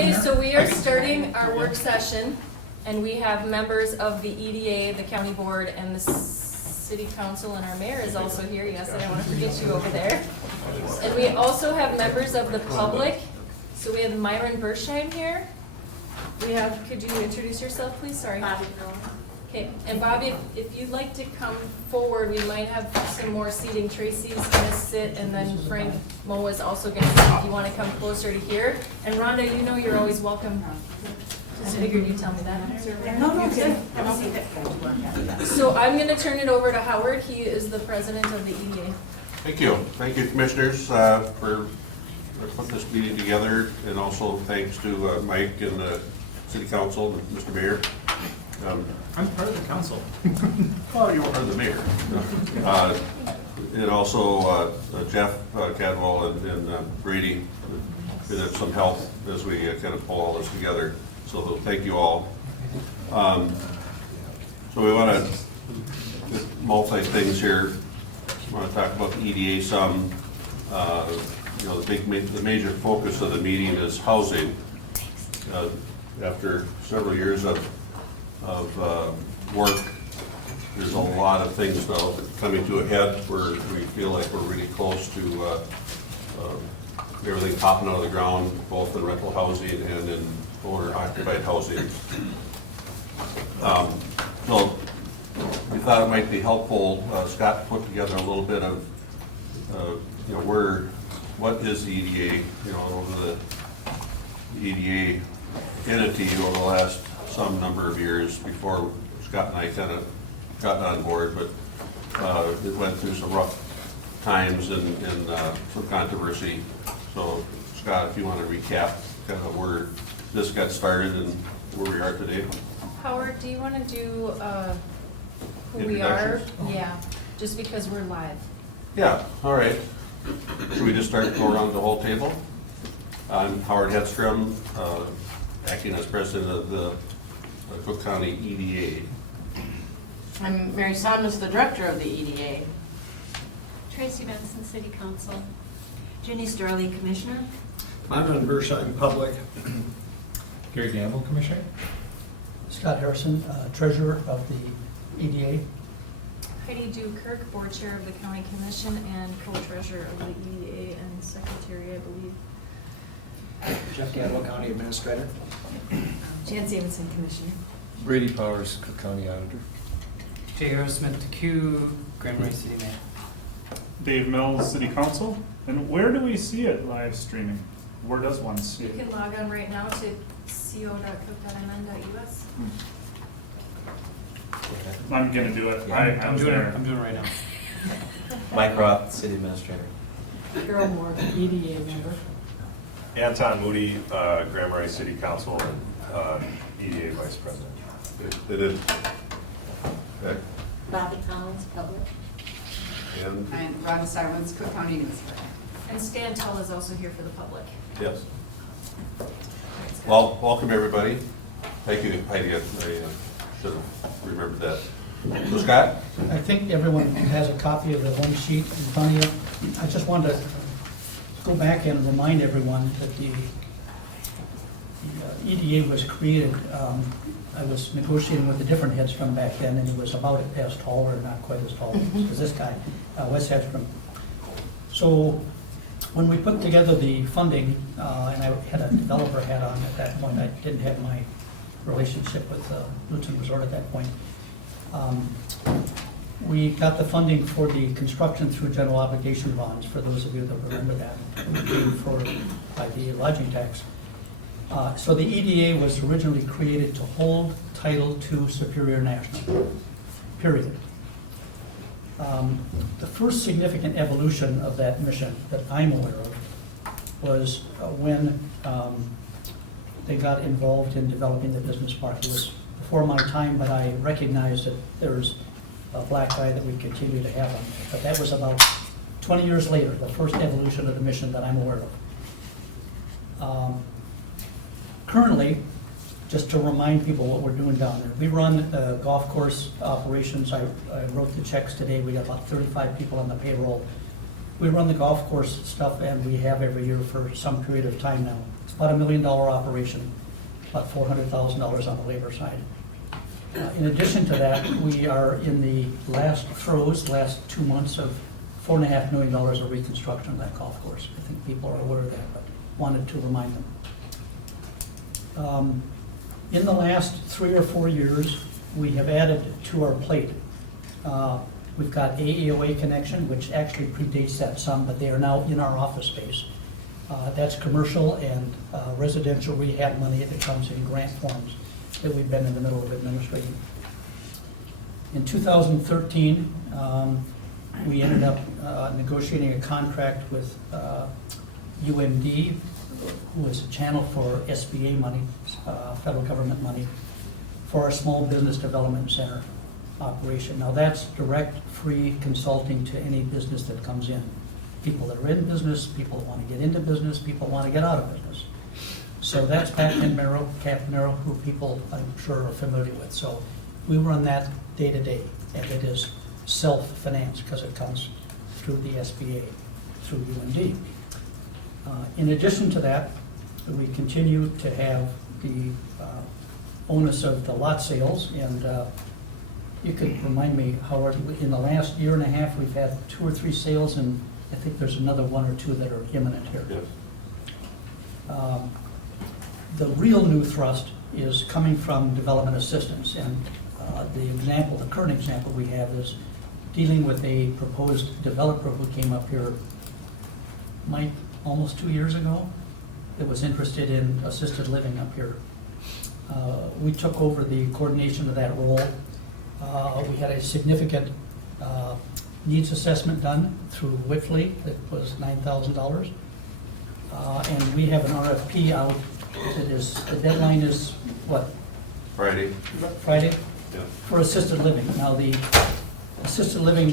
Okay, so we are starting our work session, and we have members of the EDA, the county board, and the city council, and our mayor is also here. Yes, I don't want to forget you over there. And we also have members of the public. So we have Myron Bersheim here. We have, could you introduce yourself, please? Sorry. Bobby Girl. Okay, and Bobby, if you'd like to come forward, we might have some more seating. Tracy's gonna sit, and then Frank Moe is also gonna sit if you wanna come closer to here. And Rhonda, you know you're always welcome. Just figured you'd tell me that. No, good. So I'm gonna turn it over to Howard. He is the president of the EDA. Thank you. Thank you, commissioners, for putting this meeting together, and also thanks to Mike and the city council and Mr. Mayor. I'm part of the council. Oh, you are the mayor. And also Jeff Cadwell and Brady did some help as we kind of pull all this together. So thank you all. So we want to multi things here. I want to talk about the EDA some. You know, the major focus of the meeting is housing. After several years of work, there's a lot of things now coming to a head where we feel like we're really close to everything popping out of the ground, both in rental housing and in owner-occupied housing. So we thought it might be helpful. Scott put together a little bit of you know, what is the EDA? You know, over the EDA entity over the last some number of years before Scott and I kind of got on board, but it went through some rough times and some controversy. So Scott, if you want to recap kind of where this got started and where we are today. Howard, do you want to do who we are? Introductions? Yeah, just because we're live. Yeah, all right. Should we just start going around the whole table? I'm Howard Hedstrom, acting as president of the Cook County EDA. I'm Mary Saunders, the director of the EDA. Tracy Benson, City Council. Jenny Sterling, commissioner. Myron Bersheim, public. Gary Gamble, commissioner. Scott Harrison, treasurer of the EDA. Heidi Dukirk, board chair of the county commission and co-treasurer of the EDA and secretary, I believe. Jeff Gadwell, County Administrator. Jan Stevenson, commissioner. Brady Powers, Cook County Auditor. J.R. Smith, Q, Grand Rapids City Mayor. Dave Mills, City Council. And where do we see it live streaming? Where does one see You it? can log on right now to co.cook.mn.us. I'm gonna do it. Yeah, I was there. I'm doing it right now. Mike Roth, City Administrator. Carol Moore, EDA member. Anton Moody, Grand Marais City Council and EDA Vice President. It is. Okay. Bobby Collins, public. And, And Rhonda Sirens, Cook County Newspaper. And Stan Tull is also here for the public. yes. Well, welcome everybody. Thank you, Heidi. I should have remembered that. So Scott? I think everyone has a copy of the one sheet in front of you. I just wanted to go back and remind everyone that the EDA was created. I was negotiating with the different heads from back then, and he was about as tall, or not quite as tall as this guy, Wes Hedstrom. So when we put together the funding, and I had a developer hat on at that point, I didn't have my relationship with Luton Resort at that point. We got the funding for the construction through general obligation bonds, for those of you that remember that, by the lodging tax. So the EDA was originally created to hold title to Superior National, period. The first significant evolution of that mission that I'm aware of was when they got involved in developing the business park. It was before my time, but I recognized that there's a black guy that we continue to have on there. But that was about 20 years later, the first evolution of the mission that I'm aware of. Currently, just to remind people what we're doing down there, we run golf course operations. I wrote the checks today. We got about 35 people on the payroll. We run the golf course stuff, and we have every year for some period of time now. It's about $1 million operation, about $400,000 on the labor side. In addition to that, we are in the last 2 months of $4.5 million of reconstruction of that golf course. I think people are aware of that, but wanted to remind them. In the last 3 or 4 years, we have added to our plate. We've got AEOA connection, which actually predates that some, but they are now in our office space. That's commercial and residential rehab money that comes in grant forms that we've been in the middle of administrating. In 2013, we ended up negotiating a contract with UMD, who is a channel for SBA money, federal government money, for our Small Business Development Center operation. Now that's direct, free consulting to any business that comes in. People that are in business, people that want to get into business, people that want to get out of business. So that's Pat Campanaro, who people I'm sure are familiar with. So we run that day to day, and it is self-financed because it comes through the SBA, through UMD. In addition to that, we continue to have the onus of the lot sales, and you could remind me, Howard, in the last year and a half, we've had 2 or 3 sales, and I think there's another 1 or 2 that are imminent here. Yes. The real new thrust is coming from development assistance, and the current example we have is dealing with a proposed developer who came up here, Mike, almost 2 years ago, that was interested in assisted living up here. We took over the coordination of that role. We had a significant needs assessment done through Whitley that was $9,000. And we have an RFP out that is, the deadline is what? Friday. Friday? Yeah. For assisted living. Now the assisted living,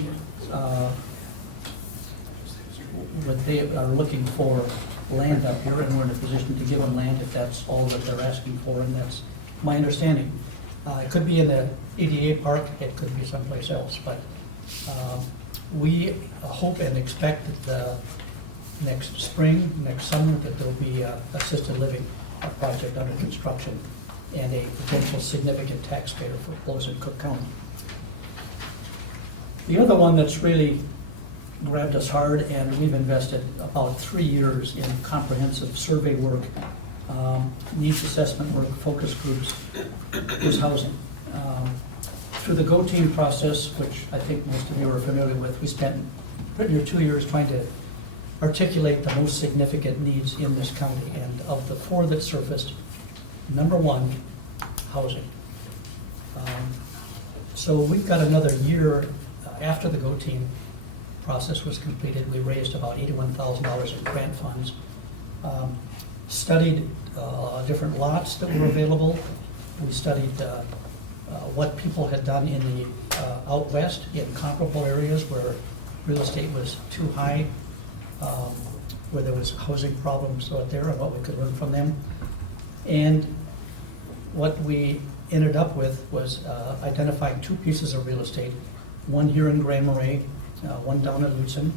what they are looking for land up here, and we're in a position to give them land if that's all that they're asking for, and that's my understanding. It could be in the EDA park, it could be someplace else, but we hope and expect that next spring, next summer, that there'll be assisted living project under construction and a potential significant taxpayer for those in Cook County. The other one that's really grabbed us hard, and we've invested about 3 years in comprehensive survey work, needs assessment work, focus groups, is housing. Through the GO team process, which I think most of you are familiar with, we spent pretty near 2 years trying to articulate the most significant needs in this county, and of the 4 that surfaced, number 1, housing. So we've got another year after the GO team process was completed. We raised about $81,000 in grant funds, studied different lots that were available. We studied what people had done in the out west in comparable areas where real estate was too high, where there was housing problems out there, and what we could learn from them. And what we ended up with was identifying 2 pieces of real estate, one here in Grand Marais, one down at Lutzen.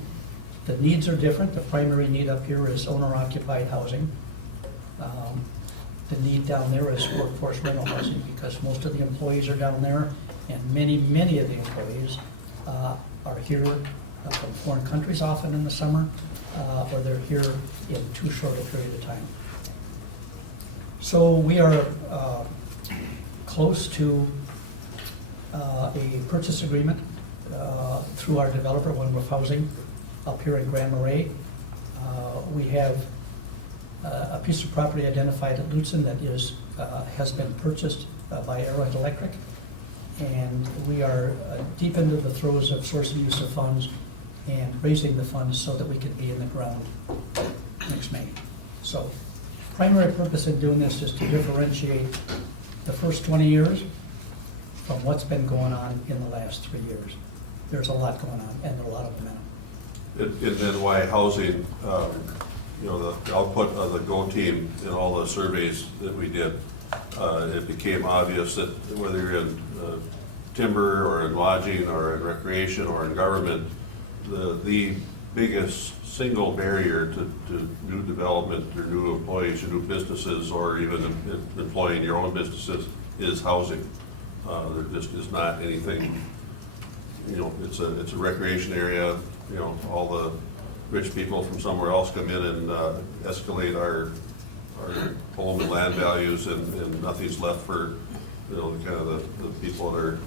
The needs are different. The primary need up here is owner-occupied housing. The need down there is workforce rental housing, because most of the employees are down there, and many of the employees are here from foreign countries often in the summer, or they're here in too short a period of time. So we are close to a purchase agreement through our developer, One Roof Housing, up here in Grand Marais. We have a piece of property identified at Lutzen that is has been purchased by Arrowhead Electric, and we are deep into the throes of sourcing use of funds and raising the funds so that we can be in the ground next May. So primary purpose in doing this is to differentiate the first 20 years from what's been going on in the last 3 years. There's a lot going on, and a lot of momentum. And then why housing, the output of the GO team in all the surveys that we did, it became obvious that whether you're in timber or in lodging or in recreation or in government, the biggest single barrier to new development or new employees or new businesses or even employing your own businesses is housing. There just is not anything, you know, it's a recreation area, you know, all the rich people from somewhere else come in and escalate our home and land values and nothing's left for, you know, kind of the people that are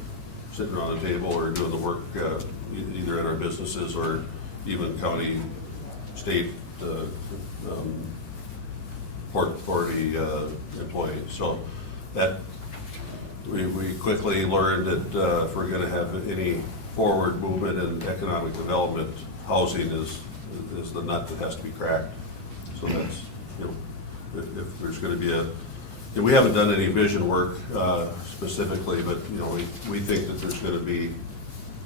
sitting around the table or doing the work either in our businesses or even county, state, port authority employees. So that, we quickly learned that if we're gonna have any forward movement in economic development, housing is the nut that has to be cracked. So that's, you know, if there's gonna be and we haven't done any vision work specifically, but, you know, we think that there's gonna be,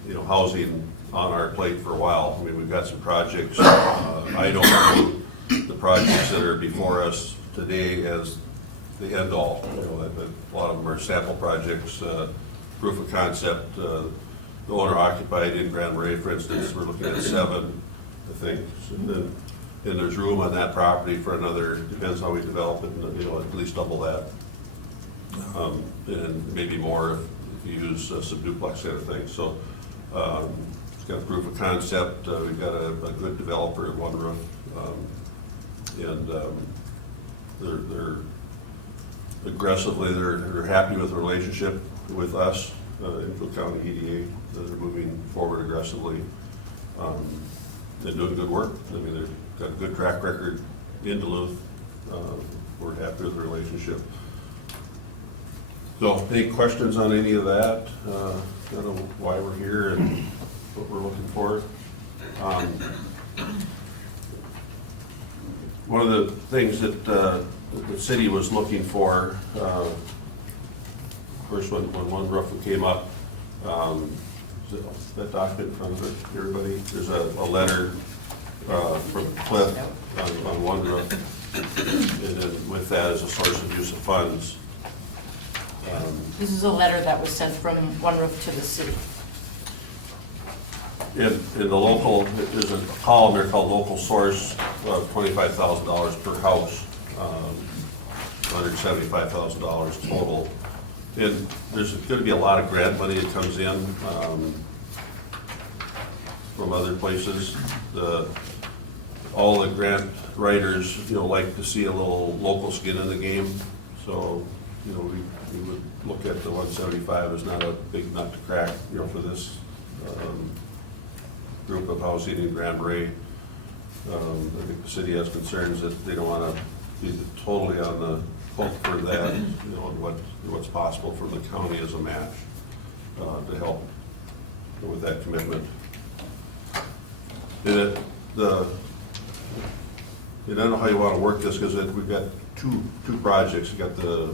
you know, housing on our plate for a while. I mean, we've got some projects. I don't view the projects that are before us today as the end all. You know, a lot of them are sample projects, proof of concept, the owner occupied in Grand Marais, for instance. We're looking at 7, I think. And there's room on that property for another, depends how we develop it, you know, at least double that. And maybe more if you use some duplex kind of thing. So it's got a proof of concept. We've got a good developer at One Roof. And they're aggressively, they're happy with the relationship with us, Infield County EDA. They're moving forward aggressively. They're doing good work. I mean, they've got a good track record in Duluth. We're happy with the relationship. So, any questions on any of that? Kind of why we're here and what we're looking for. One of the things that the city was looking for, first when One Roof came up, is that document in front of everybody? There's a letter from Cliff on One Roof, and then with that is a source of use of funds. This is a letter that was sent from One Roof to the city. In the local, there's a column there called local source of $25,000 per house, $175,000 total. And there's going to be a lot of grant money that comes in from other places. All the grant writers, you know, like to see a little local skin in the game. So, you know, we would look at the 175 as not a big nut to crack, you know, for this group of housing in Grand Marais. I think the city has concerns that they don't want to be totally on the hook for that, you know, and what's possible for the county as a match to help with that commitment. And I don't know how you want to work this because we've got two projects. We've got the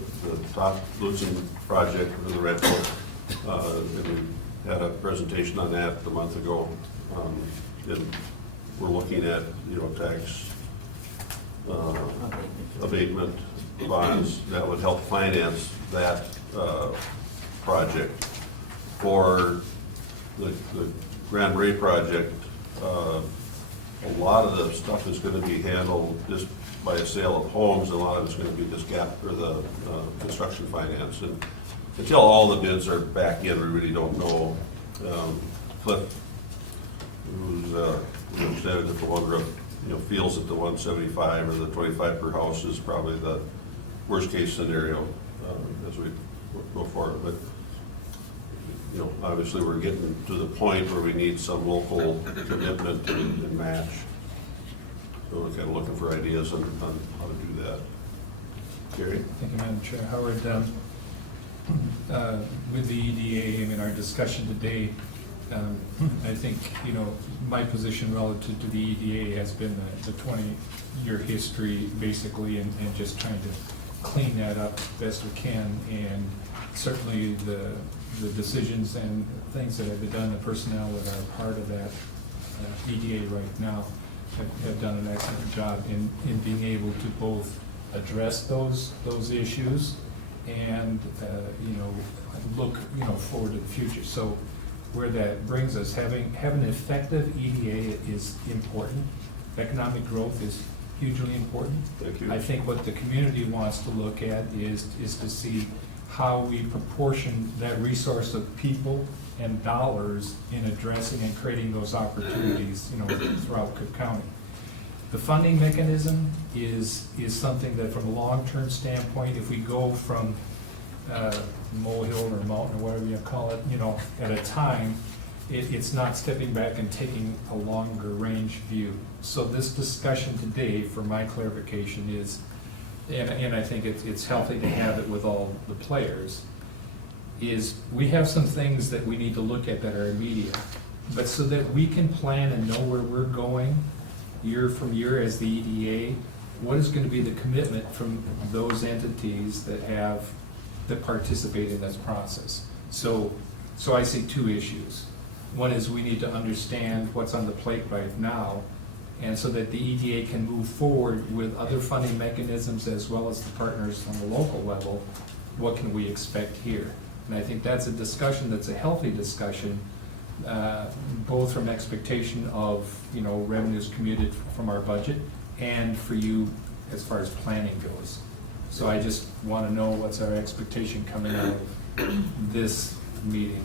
top Lutzen project with the Red Book, and we had a presentation on that a month ago. And we're looking at, you know, tax abatement bonds that would help finance that project. For the Grand Marais project, a lot of the stuff is going to be handled just by a sale of homes, and a lot of it's going to be this gap for the construction finance. And until all the bids are back in, we really don't know. Cliff, who's representative for One Roof, you know, feels that the 175 or the 25 per house is probably the worst case scenario as we go forward. But you know, obviously we're getting to the point where we need some local commitment and match. So we're kind of looking for ideas on how to do that. Gary? Thank you, Madam Chair. Howard, with the EDA, I mean, our discussion today, I think, you know, my position relative to the EDA has been the 20-year history, basically, and just trying to clean that up best we can. And certainly the decisions and things that have been done, the personnel that are part of that EDA right now have done an excellent job in being able to both address those issues and, you know, look, you know, forward to the future. So where that brings us. Having an effective EDA is important. Economic growth is hugely important. Thank you. I think what the community wants to look at is to see how we proportion that resource of people and dollars in addressing and creating those opportunities, throughout Cook County. The funding mechanism is something that from a long-term standpoint, if we go from molehill or mountain or whatever you call it, at a time, it's not stepping back and taking a longer range view. So this discussion today, for my clarification, is, and I think it's healthy to have it with all the players, is we have some things that we need to look at that are immediate, but so that we can plan and know where we're going year from year as the EDA, what is going to be the commitment from those entities that participate in this process. So I see two issues. One is we need to understand what's on the plate right now, and so that the EDA can move forward with other funding mechanisms as well as the partners on the local level, what can we expect here? And I think that's a discussion that's a healthy discussion, both from expectation of revenues commuted from our budget and for you as far as planning goes. So I just want to know what's our expectation coming out of this meeting.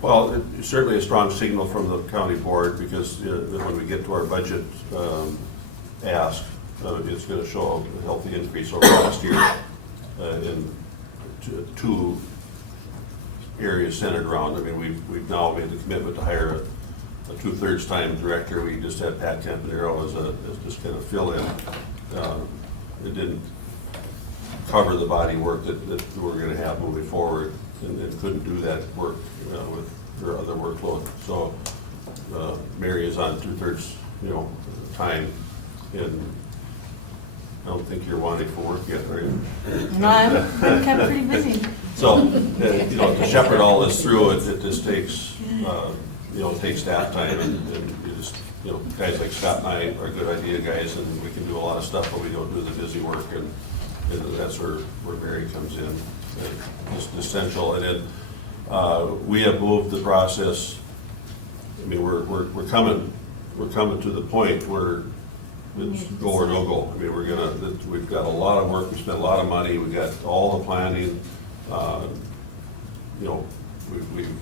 Well, it's certainly a strong signal from the county board, because when we get to our budget ask, it's going to show a healthy increase over last year in two areas centered around. I mean, we've now made the commitment to hire a 2/3 time director. We just had Pat Campanero as just kind of fill in. It didn't cover the body work that we're going to have moving forward, and couldn't do that work with her other workload. So Mary is on 2/3 time, and I don't think you're wanting for work yet, are you? No, I'm kept pretty busy. So, to shepherd all this through, it just takes, takes staff time, and you just, guys like Scott and I are good idea guys, and we can do a lot of stuff, but we don't do the busy work, and that's where Mary comes in. Just essential. And then we have moved the process. I mean, we're coming to the point where it's go or no go. I mean, we've got a lot of work. We spent a lot of money. We got all the planning. We've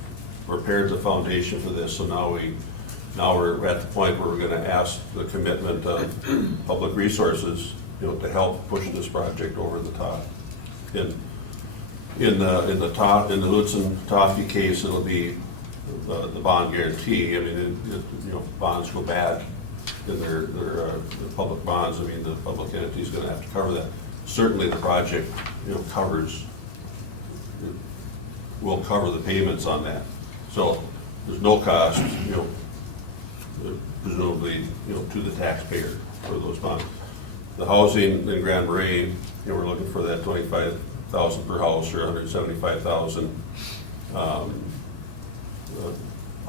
prepared the foundation for this. So now we're at the point where we're going to ask the commitment of public resources, to help push this project over the top. In the Lutsen Toffee case, it'll be the bond guarantee. I mean, bonds go bad in their public bonds. I mean, the public entity is going to have to cover that. Certainly, the project will cover the payments on that. So there's no cost, presumably, to the taxpayer for those bonds. The housing in Grand Marais, we're looking for that $25,000 per house or $175,000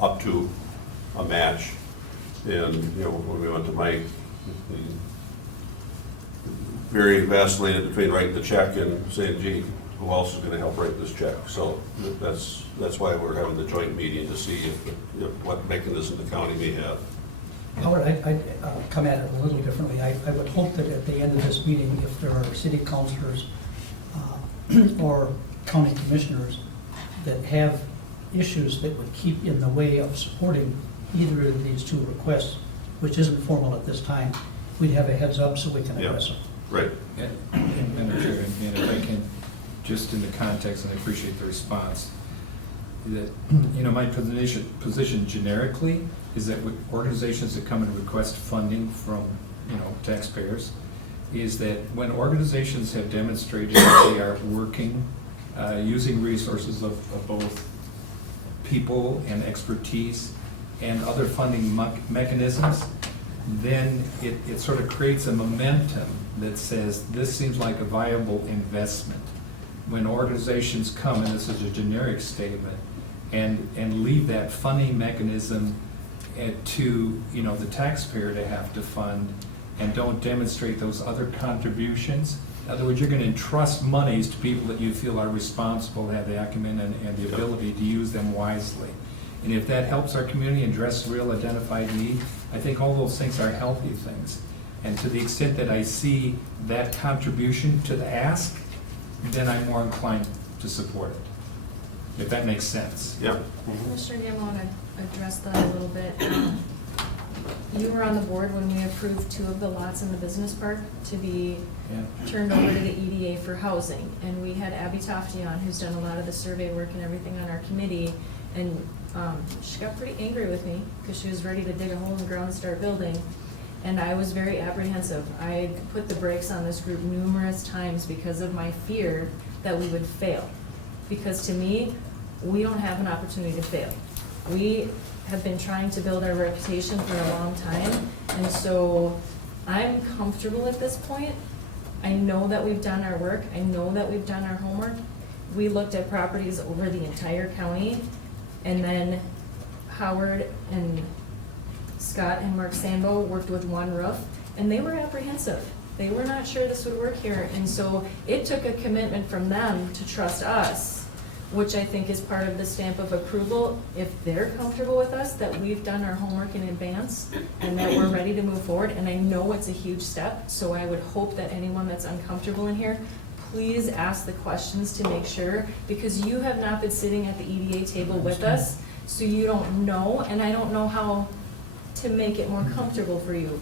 up to a match. And when we went to Mike, he very vacillated between writing the check and saying, "Gee, who else is going to help write this check?" So that's why we're having the joint meeting, to see what mechanism the county may have. Howard, I'd come at it a little differently. I would hope that at the end of this meeting, if there are city councilors or county commissioners that have issues that would keep in the way of supporting either of these two requests, which isn't formal at this time, we'd have a heads up so we can address them. Right. And if I can, just in the context, and I appreciate the response, that, my position generically is that with organizations that come and request funding from, taxpayers, is that when organizations have demonstrated that they are working, using resources of both people and expertise and other funding mechanisms, then it sort of creates a momentum that says this seems like a viable investment. When organizations come, and this is a generic statement, and leave that funding mechanism to the taxpayer to have to fund, and don't demonstrate those other contributions. In other words, you're going to entrust monies to people that you feel are responsible, have the acumen and the ability to use them wisely. And if that helps our community address real identified need, I think all those things are healthy things. And to the extent that I see that contribution to the ask, then I'm more inclined to support it, if that makes sense. Yep. Commissioner Gamble, I want to address that a little bit. You were on the board when we approved 2 of the lots in the business park to be Yeah. turned over to the EDA for housing. And we had Abby Tofty on, who's done a lot of the survey work and everything on our committee. And she got pretty angry with me because she was ready to dig a hole in the ground and start building. And I was very apprehensive. I put the brakes on this group numerous times because of my fear that we would fail. Because to me, we don't have an opportunity to fail. We have been trying to build our reputation for a long time, and so I'm comfortable at this point. I know that we've done our work. I know that we've done our homework. We looked at properties over the entire county, and then Howard and Scott and Mark Sambo worked with One Roof, and they were apprehensive. They were not sure this would work here, and so it took a commitment from them to trust us, which I think is part of the stamp of approval. If they're comfortable with us, that we've done our homework in advance, and that we're ready to move forward, and I know it's a huge step, so I would hope that anyone that's uncomfortable in here, please ask the questions to make sure, because you have not been sitting at the EDA table with us, so you don't know, and I don't know how to make it more comfortable for you.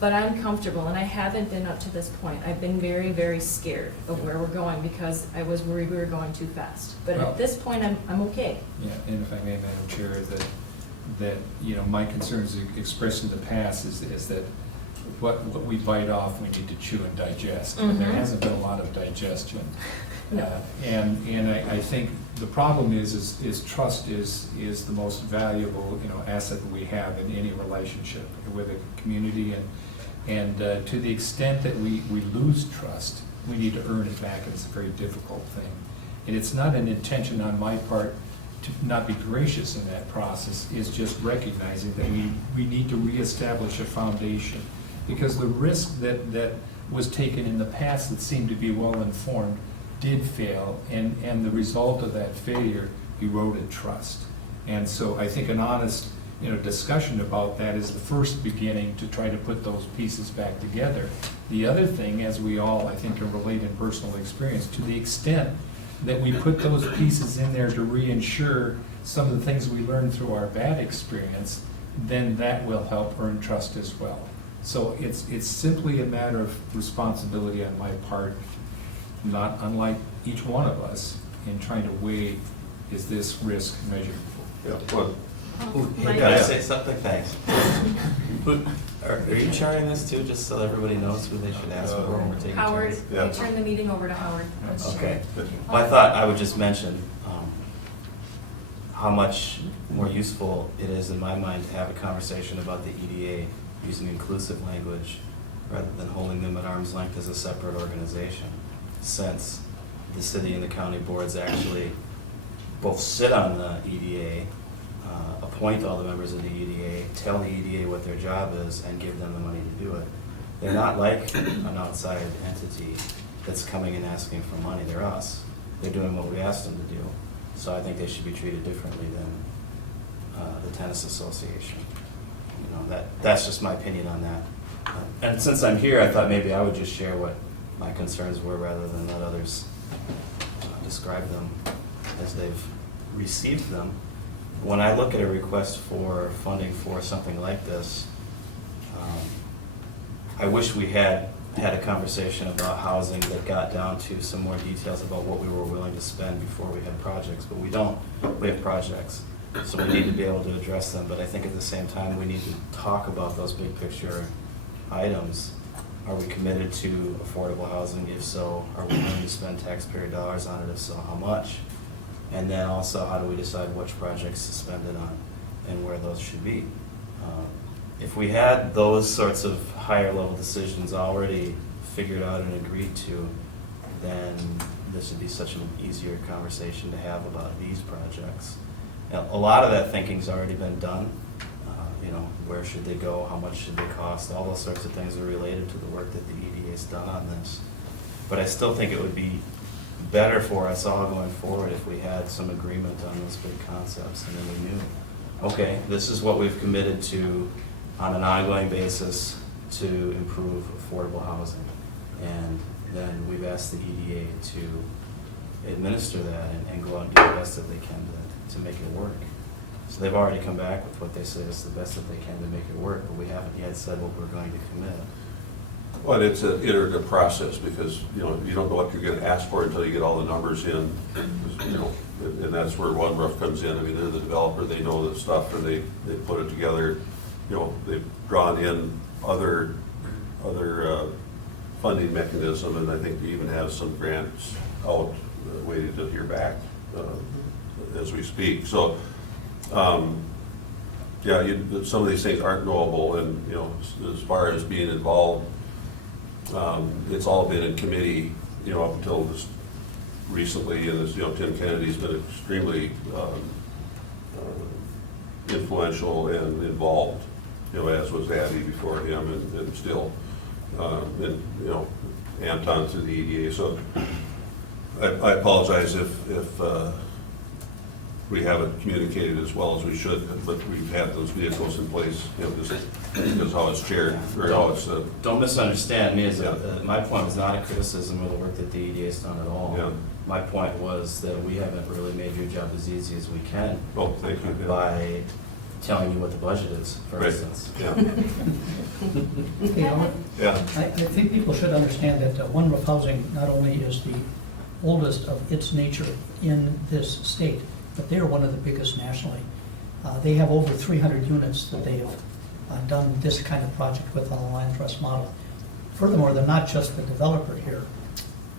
But I'm comfortable, and I haven't been up to this point. I've been very, very scared of where we're going because I was worried we were going too fast. But Well, at this point, I'm okay. Yeah, and if I may, Madam Chair, that, you know, my concerns expressed in the past is that what we bite off, we need to chew and digest. And there Mhm. hasn't been a lot of digestion. No. And I think the problem is trust is the most valuable, you know, asset that we have in any relationship with a community. And to the extent that we lose trust, we need to earn it back, and it's a very difficult thing. And it's not an intention on my part to not be gracious in that process, is just recognizing that we need to reestablish a foundation. Because the risk that was taken in the past that seemed to be well-informed did fail, and the result of that failure eroded trust. And so I think an honest, you know, discussion about that is the first beginning to try to put those pieces back together. The other thing, as we all, I think, can relate in personal experience, to the extent that we put those pieces in there to reinsure some of the things we learned through our bad experience, then that will help earn trust as well. So it's simply a matter of responsibility on my part, not unlike each one of us, in trying to weigh, is this risk measurable? Yeah, well, Hey, can I say something? Thanks. Are you charting this too, just so everybody knows who they should ask for when we're taking Howard, turns? Yeah. we turn the meeting over to Howard. Let's Okay. share. Well, I thought I would just mention how much more useful it is in my mind to have a conversation about the EDA using inclusive language rather than holding them at arm's length as a separate organization, since the city and the county boards actually both sit on the EDA, appoint all the members of the EDA, tell the EDA what their job is, and give them the money to do it. They're not like an outside entity that's coming and asking for money. They're us. They're doing what we asked them to do. So I think they should be treated differently than the tennis association. You know, that's just my opinion on that. And since I'm here, I thought maybe I would just share what my concerns were rather than let others describe them as they've received them. When I look at a request for funding for something like this, I wish we had a conversation about housing that got down to some more details about what we were willing to spend before we had projects, but we don't. We have projects, so we need to be able to address them, but I think at the same time, we need to talk about those big picture items. Are we committed to affordable housing? If so, are we willing to spend taxpayer dollars on it? If so, how much? And then also, how do we decide which projects to spend it on and where those should be? If we had those sorts of higher level decisions already figured out and agreed to, then this would be such an easier conversation to have about these projects. Now, a lot of that thinking's already been done. You know, where should they go? How much should they cost? All those sorts of things are related to the work that the EDA's done on this. But I still think it would be better for us all going forward if we had some agreement on those big concepts, and then we knew okay, this is what we've committed to on an ongoing basis to improve affordable housing. And then we've asked the EDA to administer that and go out and do the best that they can to make it work. So they've already come back with what they said is the best that they can to make it work, but we haven't yet said what we're going to commit. Well, it's an iterative process because, you know, you don't know what you're gonna ask for until you get all the numbers in, you know, and that's where One Roof comes in. I mean, they're the developer, they know the stuff, and they put it together. You know, they've drawn in other funding mechanism, and I think they even have some grants out waiting to hear back as we speak. So, yeah, some of these things aren't knowable, and, you know, as far as being involved, it's all been in committee, you know, up until this recently, and as you know, Tim Kennedy's been extremely influential and involved, you know, as was Abby before him, and still, and, you know, Anton through the EDA. So I apologize if we haven't communicated as well as we should, but we've had those vehicles in place, you know, just because how it's chaired, or how it's. Don't misunderstand me. Yeah. My point was not a criticism of the work that the EDA has done at all. Yeah. My point was that we haven't really made your job as easy as we can. Oh, thank you. Yeah. By telling you what the budget is, for Right. instance. Yeah. You know, Yeah. I think people should understand that One Roof Housing not only is the oldest of its nature in this state, but they're one of the biggest nationally. They have over 300 units that they have done this kind of project with on the land trust model. Furthermore, they're not just the developer here,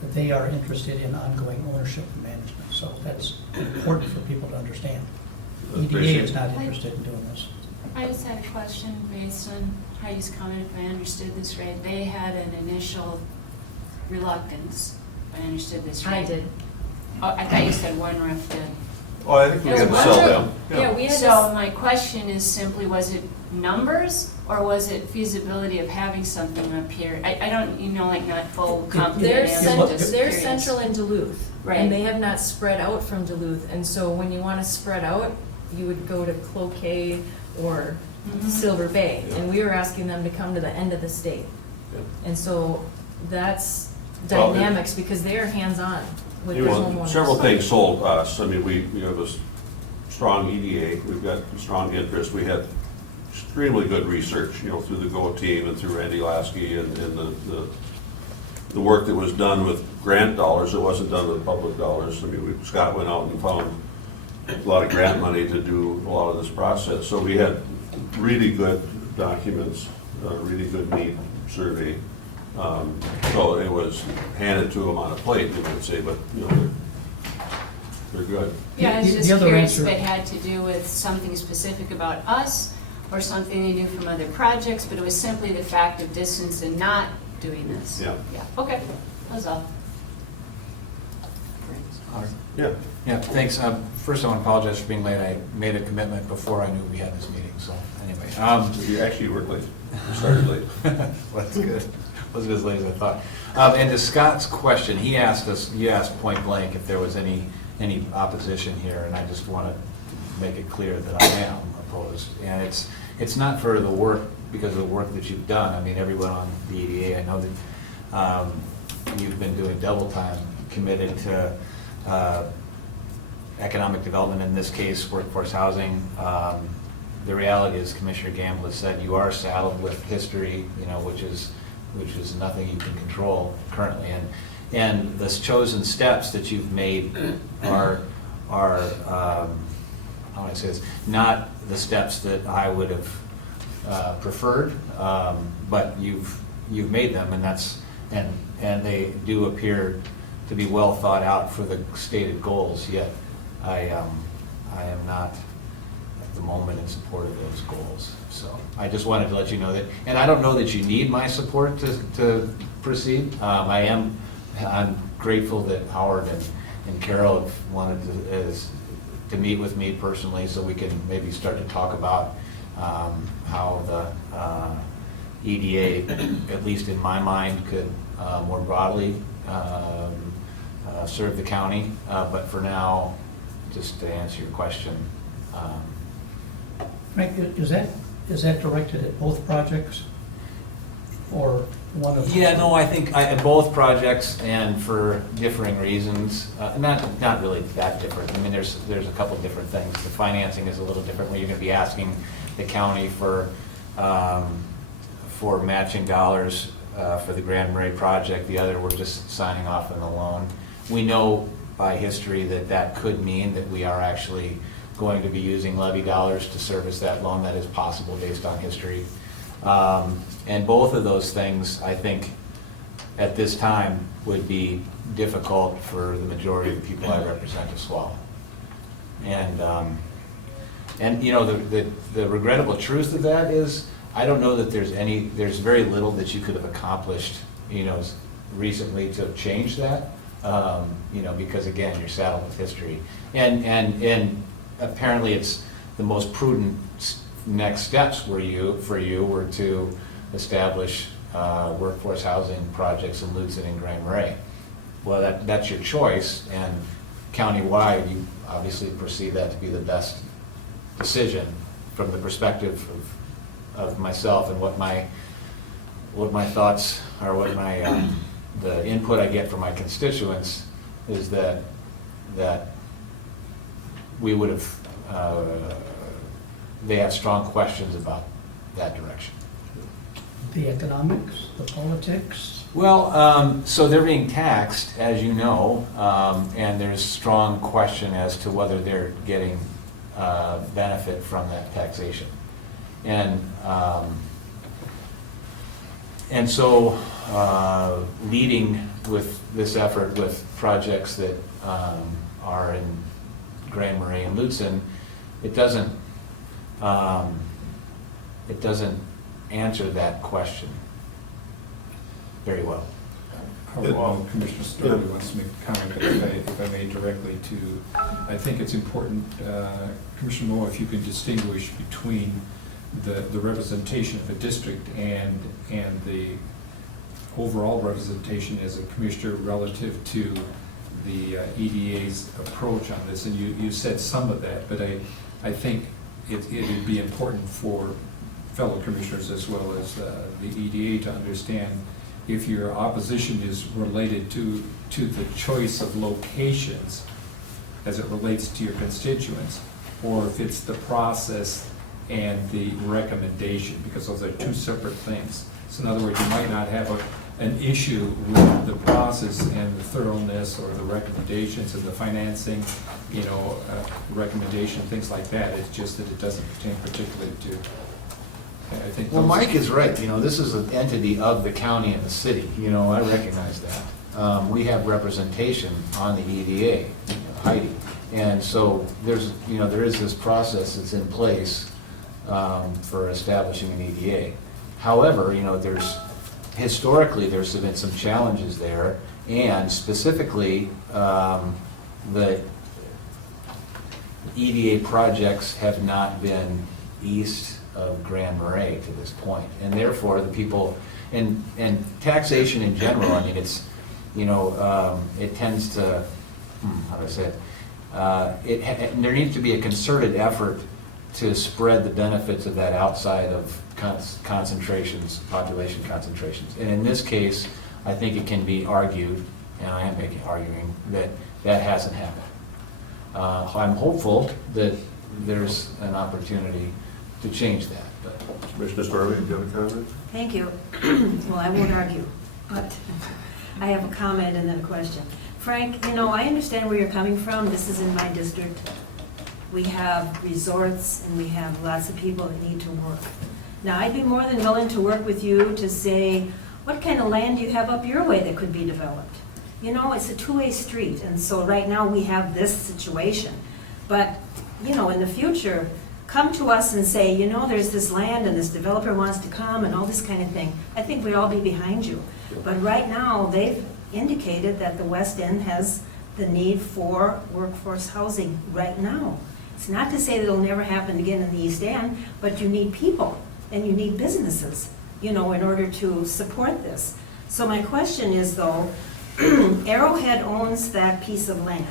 but they are interested in ongoing ownership and management. So that's important for people to understand. EDA is not interested in doing this. I just had a question based on how you commented, if I understood this right. They had an initial reluctance, if I understood this right. I did. Oh, I thought you said One Roof did. Oh, I think we had to sell them. Yeah, we had So to, my question is simply, was it numbers or was it feasibility of having something up here? I don't, you know, like not full confident they're, answer, just they're curious. central in Duluth. Right. And they have not spread out from Duluth, and so when you wanna spread out, you would go to Cloquet or Mhm. Silver Bay, Yeah. and we were asking them to come to the end of the state. Yeah. And so that's Well, it- dynamics, because they are hands-on with their Well, homeowners. several things sold us. I mean, we have a strong EDA, we've got strong interest. We had extremely good research, you know, through the GO team and through Randy Lasky and the work that was done with grant dollars. It wasn't done with public dollars. I mean, Scott went out and found a lot of grant money to do a lot of this process. So we had really good documents, really good need survey. So it was handed to them on a plate, you would say, but, you know, they're good. Yeah, I was The just other curious if answer- it had to do with something specific about us or something they knew from other projects, but it was simply the fact of distance and not doing this. Yeah. Yeah, okay, that was all. Yeah. Yeah, thanks. First, I want to apologize for being late. I made a commitment before I knew we had this meeting, so anyway. You actually worked late. You started late. That's good. Wasn't as late as I thought. And to Scott's question, he asked us, you asked point blank if there was any opposition here, and I just want to make it clear that I am opposed. And it's not for the work, because of the work that you've done. I mean, everyone on the EDA, I know that you've been doing double time, committed to economic development, in this case, workforce housing. The reality is, Commissioner Gamble has said, you are saddled with history, you know, which is nothing you can control currently. And the chosen steps that you've made are how do I say this, not the steps that I would have preferred, but you've made them, and they do appear to be well thought out for the stated goals, yet I am not at the moment in support of those goals. So I just wanted to let you know that, and I don't know that you need my support to proceed. I'm grateful that Howard and Carol have wanted to meet with me personally, so we can maybe start to talk about how the EDA, at least in my mind, could more broadly serve the county. But for now, just to answer your question, Frank, is that directed at both projects? Or one of them? Yeah, no, I think both projects, and for differing reasons, not really that different. I mean, there's a couple different things. The financing is a little different, where you're gonna be asking the county for matching dollars for the Grand Marais project. The other, we're just signing off on the loan. We know by history that could mean that we are actually going to be using levy dollars to service that loan. That is possible based on history. And both of those things, I think, at this time, would be difficult for the majority of the people I represent to swallow. And you know, the regrettable truth of that is, I don't know that there's very little that you could have accomplished, you know, recently to change that, you know, because again, you're saddled with history. And apparently it's the most prudent next steps for you were to establish workforce housing projects in Lutzen and Grand Marais. Well, that's your choice, and countywide, you obviously perceive that to be the best decision from the perspective of myself and what my thoughts are, what my the input I get from my constituents is that we would have they have strong questions about that direction. The economics, the politics? Well, so they're being taxed, as you know, and there's strong question as to whether they're getting benefit from that taxation. And so leading with this effort with projects that are in Grand Marais and Lutzen, it doesn't answer that question very well. Well, Commissioner Story wants to make a comment, if I may, directly to, I think it's important, Commissioner Moe, if you can distinguish between the representation of a district and the overall representation as a commissioner relative to the EDA's approach on this. And you said some of that, but I think it would be important for fellow commissioners as well as the EDA to understand if your opposition is related to the choice of locations as it relates to your constituents, or if it's the process and the recommendation, because those are two separate things. So in other words, you might not have an issue with the process and the thoroughness or the recommendations and the financing, you know, recommendation, things like that. It's just that it doesn't pertain particularly to, I think. Well, Mike is right. You know, this is an entity of the county and the city. You know, I recognize that. We have representation on the EDA, Heidi. And so there is this process that's in place for establishing an EDA. However, you know, historically there's been some challenges there, and specifically the EDA projects have not been east of Grand Marais to this point, and therefore the people and taxation in general. I mean, it's, you know, it tends to how do I say it? There needs to be a concerted effort to spread the benefits of that outside of concentrations, population concentrations. And in this case, I think it can be argued, and I am arguing, that that hasn't happened. I'm hopeful that there's an opportunity to change that. But Commissioner Stormy, do you have a comment? Thank you. Well, I won't argue, but I have a comment and then a question. Frank, you know, I understand where you're coming from. This is in my district. We have resorts and we have lots of people that need to work. Now, I'd be more than willing to work with you to say, what kind of land do you have up your way that could be developed? You know, it's a two-way street, and so right now we have this situation. But, you know, in the future, come to us and say, you know, there's this land and this developer wants to come and all this kind of thing. I think we'd all be behind you. But right now, they've indicated that the West End has the need for workforce housing right now. It's not to say that it'll never happen again in the East End, but you need people and you need businesses, you know, in order to support this. So my question is, though, Arrowhead owns that piece of land.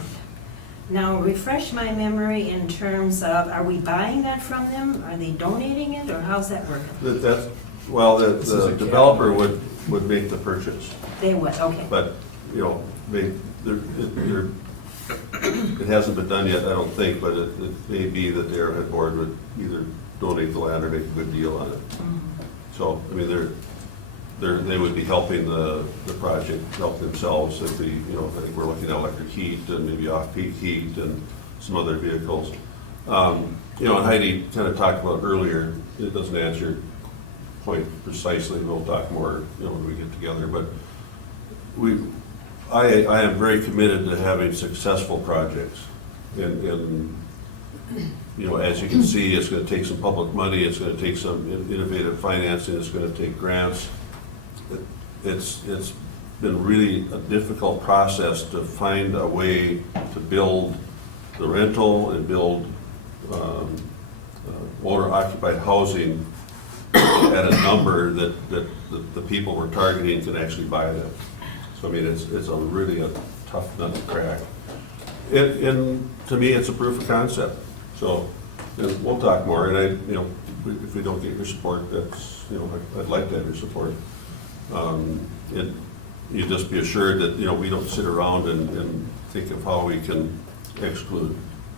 Now, refresh my memory in terms of, are we buying that from them? Are they donating it, or how's that working? That's, well, the developer would make the purchase, They would, okay. but, you know, it hasn't been done yet, I don't think, but it may be that the Arrowhead Board would either donate the land or make a good deal on it. Mhm. So, I mean, they would be helping the project, help themselves if the, you know, I think we're looking at electric heat and maybe off-peak heat and some other vehicles. You know, and Heidi kind of talked about earlier, it doesn't answer your point precisely, we'll talk more, you know, when we get together, but I am very committed to having successful projects. And, you know, as you can see, it's gonna take some public money, it's gonna take some innovative financing, it's gonna take grants. It's been really a difficult process to find a way to build the rental and build owner-occupied housing at a number that the people we're targeting can actually buy that. So, I mean, it's really a tough nut to crack. And to me, it's a proof of concept. So, and we'll talk more, and you know, if we don't get your support, that's, you know, I'd like to have your support. You just be assured that, you know, we don't sit around and think of how we can exclude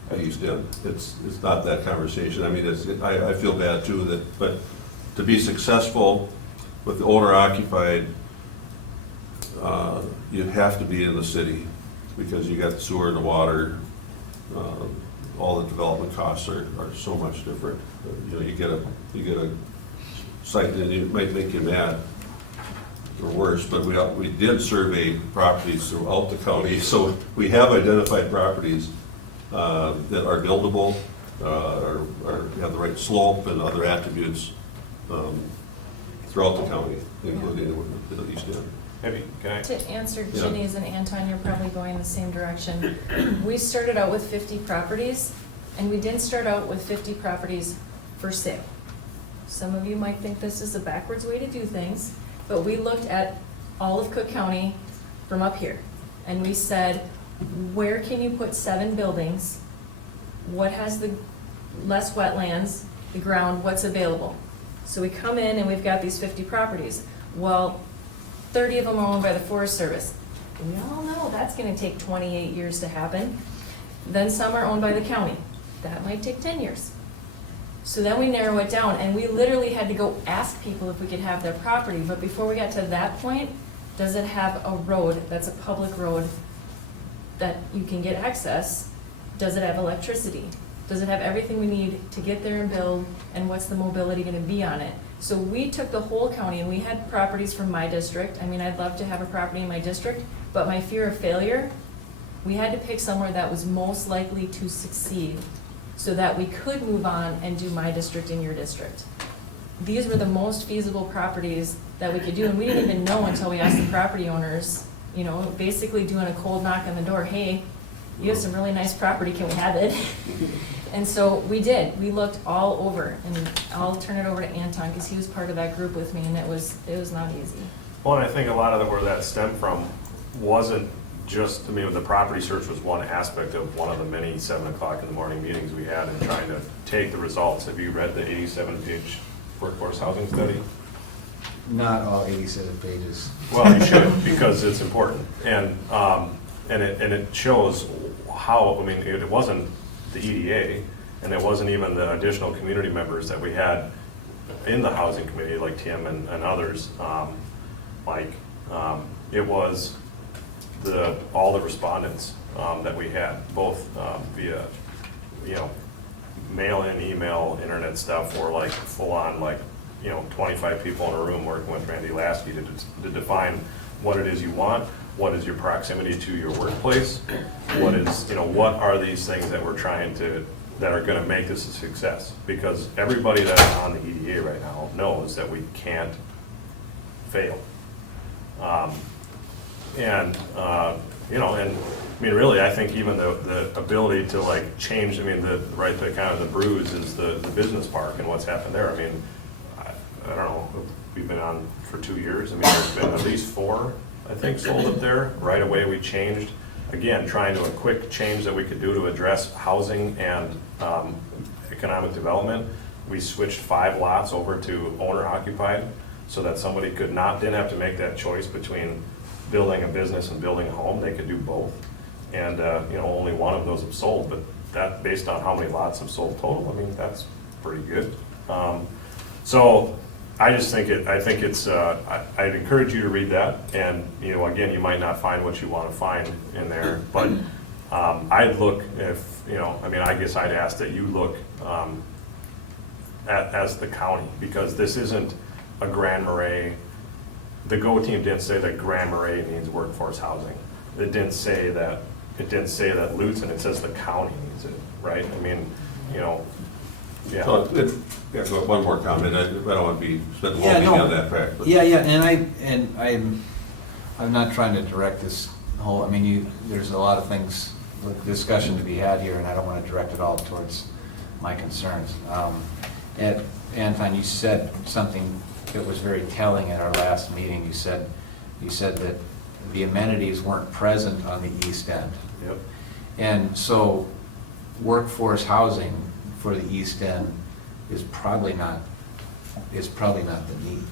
the East End. It's not that conversation. I mean, I feel bad too, but to be successful with the owner-occupied, you have to be in the city, because you got the sewer and the water. All the development costs are so much different. You know, you get a site and it might make you mad or worse, but we did survey properties throughout the county, so we have identified properties that are buildable, or have the right slope and other attributes throughout the county, including the East End. Maybe, can I? To answer Yeah. Ginny's and Anton, you're probably going the same direction. We started out with 50 properties, and we didn't start out with 50 properties for sale. Some of you might think this is a backwards way to do things, but we looked at all of Cook County from up here, and we said, where can you put 7 buildings? What has the less wetlands, the ground, what's available? So we come in and we've got these 50 properties. Well, 30 of them are owned by the Forest Service. We all know that's gonna take 28 years to happen. Then some are owned by the county. That might take 10 years. So then we narrow it down, and we literally had to go ask people if we could have their property. But before we got to that point, does it have a road that's a public road that you can get access? Does it have electricity? Does it have everything we need to get there and build, and what's the mobility gonna be on it? So we took the whole county, and we had properties from my district. I mean, I'd love to have a property in my district, but my fear of failure, we had to pick somewhere that was most likely to succeed so that we could move on and do my district in your district. These were the most feasible properties that we could do, and we didn't even know until we asked the property owners, you know, basically doing a cold knock on the door, hey, you have some really nice property, can we have it? And so we did. We looked all over, and I'll turn it over to Anton because he was part of that group with me, and it was not easy. Well, and I think a lot of where that stemmed from wasn't just, I mean, the property search was one aspect of one of the many 7 o'clock in the morning meetings we had in trying to take the results. Have you read the 87-page workforce housing study? Not all 87 pages. Well, you should, because it's important. And it shows how, I mean, it wasn't the EDA, and it wasn't even the additional community members that we had in the housing committee, like Tim and others, it was all the respondents that we had, both via, you know, mail-in, email, internet stuff, or like full-on, like, you know, 25 people in a room working with Randy Lasky to define what it is you want, what is your proximity to your workplace, what is, you know, what are these things that we're trying to, that are gonna make this a success? Because everybody that's on the EDA right now knows that we can't fail. You know, and I mean, really, I think even the ability to like change, I mean, the kind of the bruise is the business park and what's happened there. I mean, I don't know, we've been on for 2 years. I mean, there's been at least 4, I think, sold up there. Right away, we changed. again, trying to, a quick change that we could do to address housing and economic development, we switched 5 lots over to owner occupied so that somebody didn't have to make that choice between building a business and building a home. They could do both. And, only one of those have sold, but that, based on how many lots have sold total, I mean, that's pretty good. So I just think I'd encourage you to read that, and, again, you might not find what you want to find in there, but I'd look I guess I'd ask that you look as the county, because this isn't a Grand Marais. The GO team didn't say that Grand Marais needs workforce housing. It didn't say that Lutzen, it says the county needs it, right? I mean, yeah. So, go one more comment. I don't want to be spending a whole meeting on that fact. But. Yeah, and I'm not trying to direct this whole, there's a lot of things, discussion to be had here, and I don't want to direct it all towards my concerns. Anton, you said something that was very telling at our last meeting. You said that the amenities weren't present on the east end. Yep. And so workforce housing for the east end is probably not the need.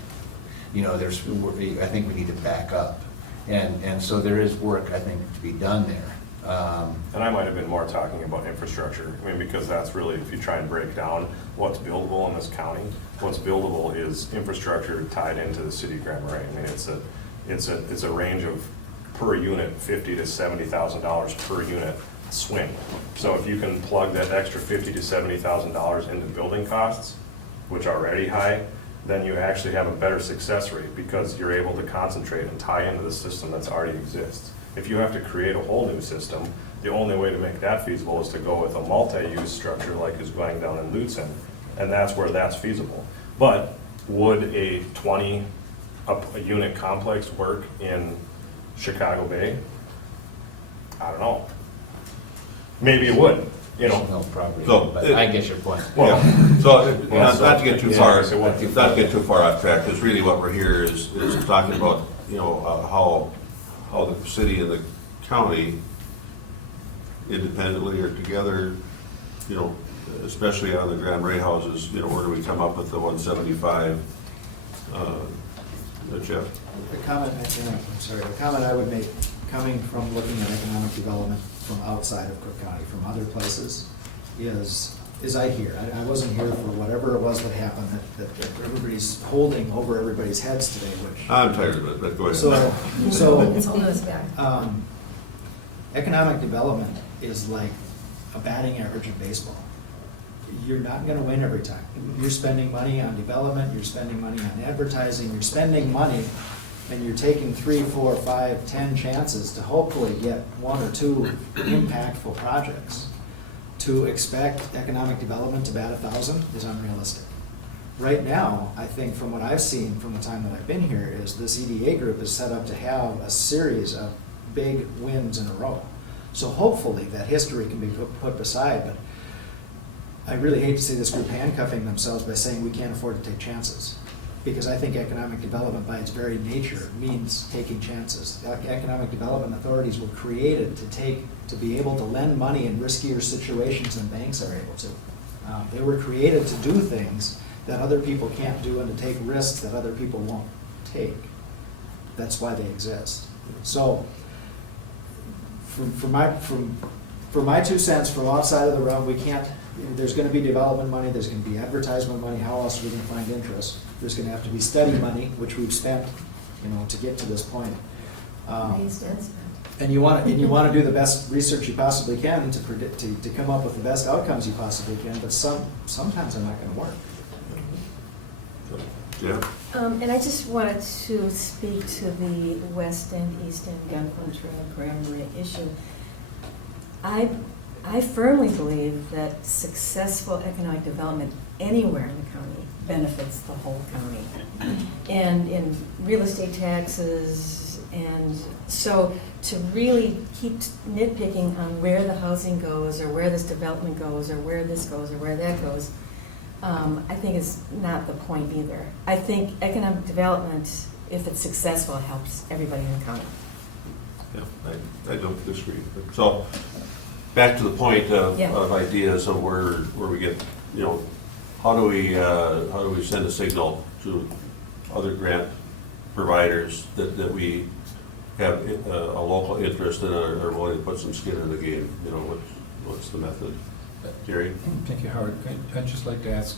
I think we need to back up. And so there is work, I think, to be done there. And I might have been more talking about infrastructure. Because that's really, if you try and break down what's buildable in this county, what's buildable is infrastructure tied into the city of Grand Marais. It's a range of per unit $50,000 to $70,000 per unit swing. So if you can plug that extra $50,000 to $70,000 into building costs, which are already high, then you actually have a better success rate because you're able to concentrate and tie into the system that's already exists. If you have to create a whole new system, the only way to make that feasible is to go with a multi-use structure like is going down in Lutzen, and that's where that's feasible. But would a 20-unit complex work in Chicago Bay? I don't know. Maybe it would. No property, So, but I get your point. Well, so not to get too far off track, because really what we're here is talking about how the city and the county independently or together, especially on the Grand Marais houses, where do we come up with the 175? Jeff? The comment I would make, coming from looking at economic development from outside of Cook County, from other places, is I hear. I wasn't here for whatever it was that happened that everybody's holding over everybody's heads today, which. I'm tired of it, but go ahead. So It's holding us back. Economic development is like a batting average in baseball. You're not gonna win every time. You're spending money on development, you're spending money on advertising, you're spending money, and you're taking 3, 4, 5, 10 chances to hopefully get 1 or 2 impactful projects. To expect economic development to bat 1,000 is unrealistic. Right now, I think from what I've seen from the time that I've been here, is this EDA group is set up to have a series of big wins in a row. So hopefully that history can be put beside, but I really hate to see this group handcuffing themselves by saying we can't afford to take chances. Because I think economic development by its very nature means taking chances. Economic development authorities were created to be able to lend money in riskier situations than banks are able to. They were created to do things that other people can't do and to take risks that other people won't take. That's why they exist. So, for my 2 cents, from outside of the realm, we can't. There's going to be development money, there's going to be advertisement money, how else are we going to find interest? There's going to have to be study money, which we've spent, to get to this point. And you want to do the best research you possibly can to predict, to come up with the best outcomes you possibly can, but sometimes they're not going to work. Yeah. And I just wanted to speak to the West End, East End, Gunflint Trail, Grand Marais issue. I firmly believe that successful economic development anywhere in the county benefits the whole county. And in real estate taxes, and so to really keep nitpicking on where the housing goes, or where this development goes, or where this goes, or where that goes, I think is not the point either. I think economic development, if it's successful, helps everybody in the county. I don't disagree. So, back to the point of, Yeah. of ideas of where we get, you know, how do we send a signal to other grant providers that we have a local interest and are willing to put some skin in the game? You know, what's the method? Gary? Thank you, Howard. I'd just like to ask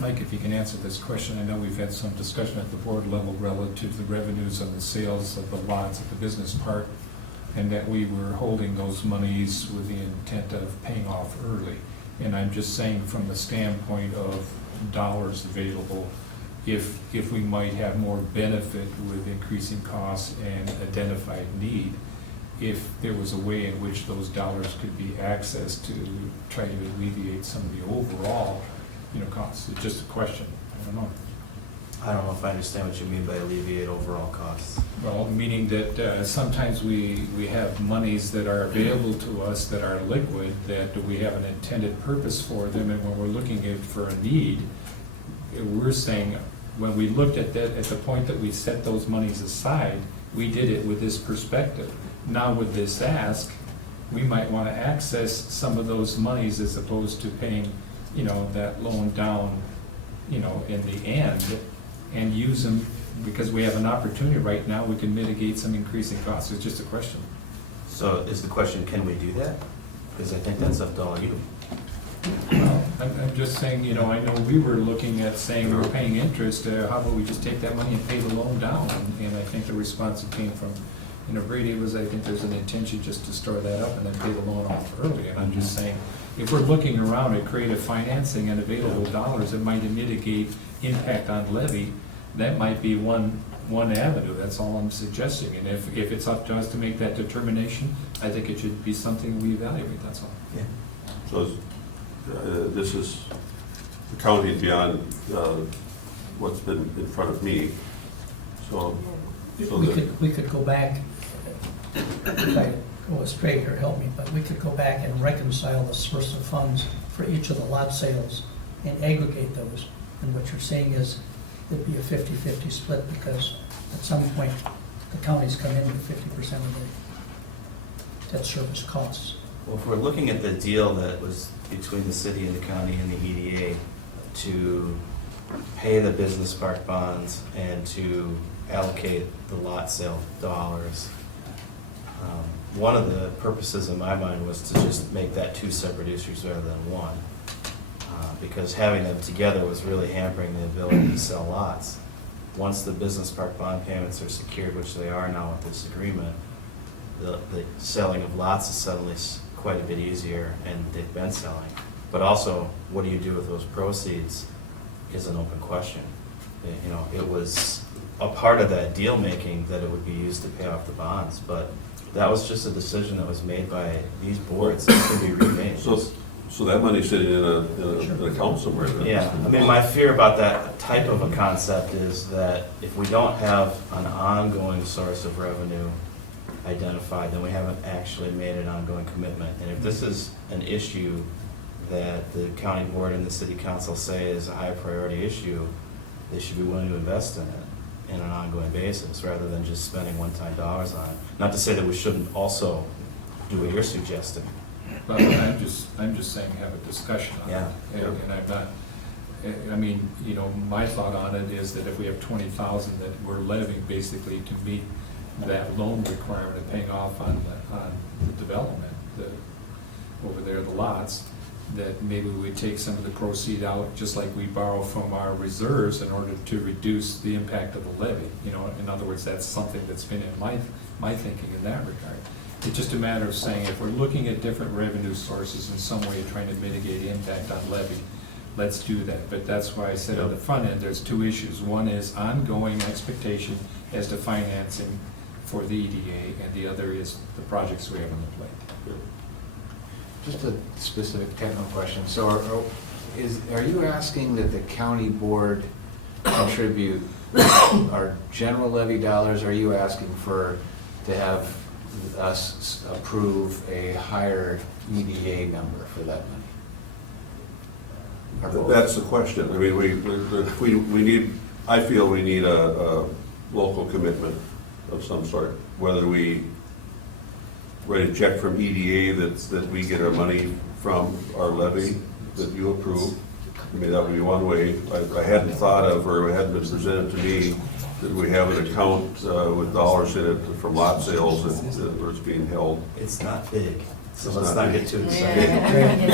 Mike if you can answer this question. I know we've had some discussion at the board level relative to the revenues on the sales of the lots at the business park, and that we were holding those monies with the intent of paying off early. And I'm just saying from the standpoint of dollars available, if we might have more benefit with increasing costs and identified need, if there was a way in which those dollars could be accessed to try to alleviate some of the overall, you know, costs. It's just a question. I don't know. I don't know if I understand what you mean by alleviate overall costs. Well, meaning that sometimes we have monies that are available to us that are liquid, that we have an intended purpose for them, and when we're looking at for a need, we're saying, when we looked at that, at the point that we set those monies aside, we did it with this perspective. Now with this ask, we might want to access some of those monies as opposed to paying, you know, that loan down, you know, in the end, and use them, because we have an opportunity right now, we can mitigate some increasing costs. It's just a question. So is the question, can we do that? Because I think that's up to all you. I'm just saying, you know, I know we were looking at saying we're paying interest, how about we just take that money and pay the loan down? And I think the response that came from, you know, Brady was, I think there's an intention just to store that up and then pay the loan off early. And I'm just saying, if we're looking around at creative financing and available dollars that might mitigate impact on levy, that might be one avenue. That's all I'm suggesting. And if it's up to us to make that determination, I think it should be something we evaluate, that's all. Yeah. So this is accounting beyond what's been in front of me. So We could go back, if I go astray here, help me, but we could go back and reconcile the source of funds for each of the lot sales and aggregate those. And what you're saying is it'd be a 50-50 split, because at some point the counties come in with 50% of the debt service costs. Well, if we're looking at the deal that was between the city and the county and the EDA to pay the business park bonds and to allocate the lot sale dollars, one of the purposes in my mind was to just make that two separate issues rather than one. Because having them together was really hampering the ability to sell lots. Once the business park bond payments are secured, which they are now with this agreement, the selling of lots is suddenly quite a bit easier, and they've been selling. But also, what do you do with those proceeds is an open question. You know, it was a part of that deal making that it would be used to pay off the bonds, but that was just a decision that was made by these boards that can be remade. So that money's sitting in an account somewhere then? Yeah, I mean, my fear about that type of a concept is that if we don't have an ongoing source of revenue identified, then we haven't actually made an ongoing commitment. And if this is an issue that the county board and the city council say is a high priority issue, they should be willing to invest in it in an ongoing basis rather than just spending one-time dollars on it. Not to say that we shouldn't also do what you're suggesting. But I'm just saying have a discussion on Yeah. it. And I'm not, I mean, you know, my thought on it is that if we have 20,000 that we're levying basically to meet that loan requirement of paying off on the development, over there, the lots, that maybe we take some of the proceed out, just like we borrow from our reserves in order to reduce the impact of the levy. You know, in other words, that's something that's been in my thinking in that regard. It's just a matter of saying, if we're looking at different revenue sources in some way trying to mitigate impact on levy, let's do that. But that's why I said on the front end, there's two issues. One is ongoing expectation as to financing for the EDA, and the other is the projects we have on the plate. Just a specific technical question. So are you asking that the county board contribute our general levy dollars? Or are you asking to have us approve a higher EDA number for that money? That's the question. I mean, we need, I feel we need a local commitment of some sort, whether we write a check from EDA that we get our money from our levy that you approve. I mean, that would be one way. I hadn't thought of, or it hadn't been presented to me, that we have an account with dollars in it from lot sales where it's being held. It's not big, so It's let's not not big. get too excited. I'm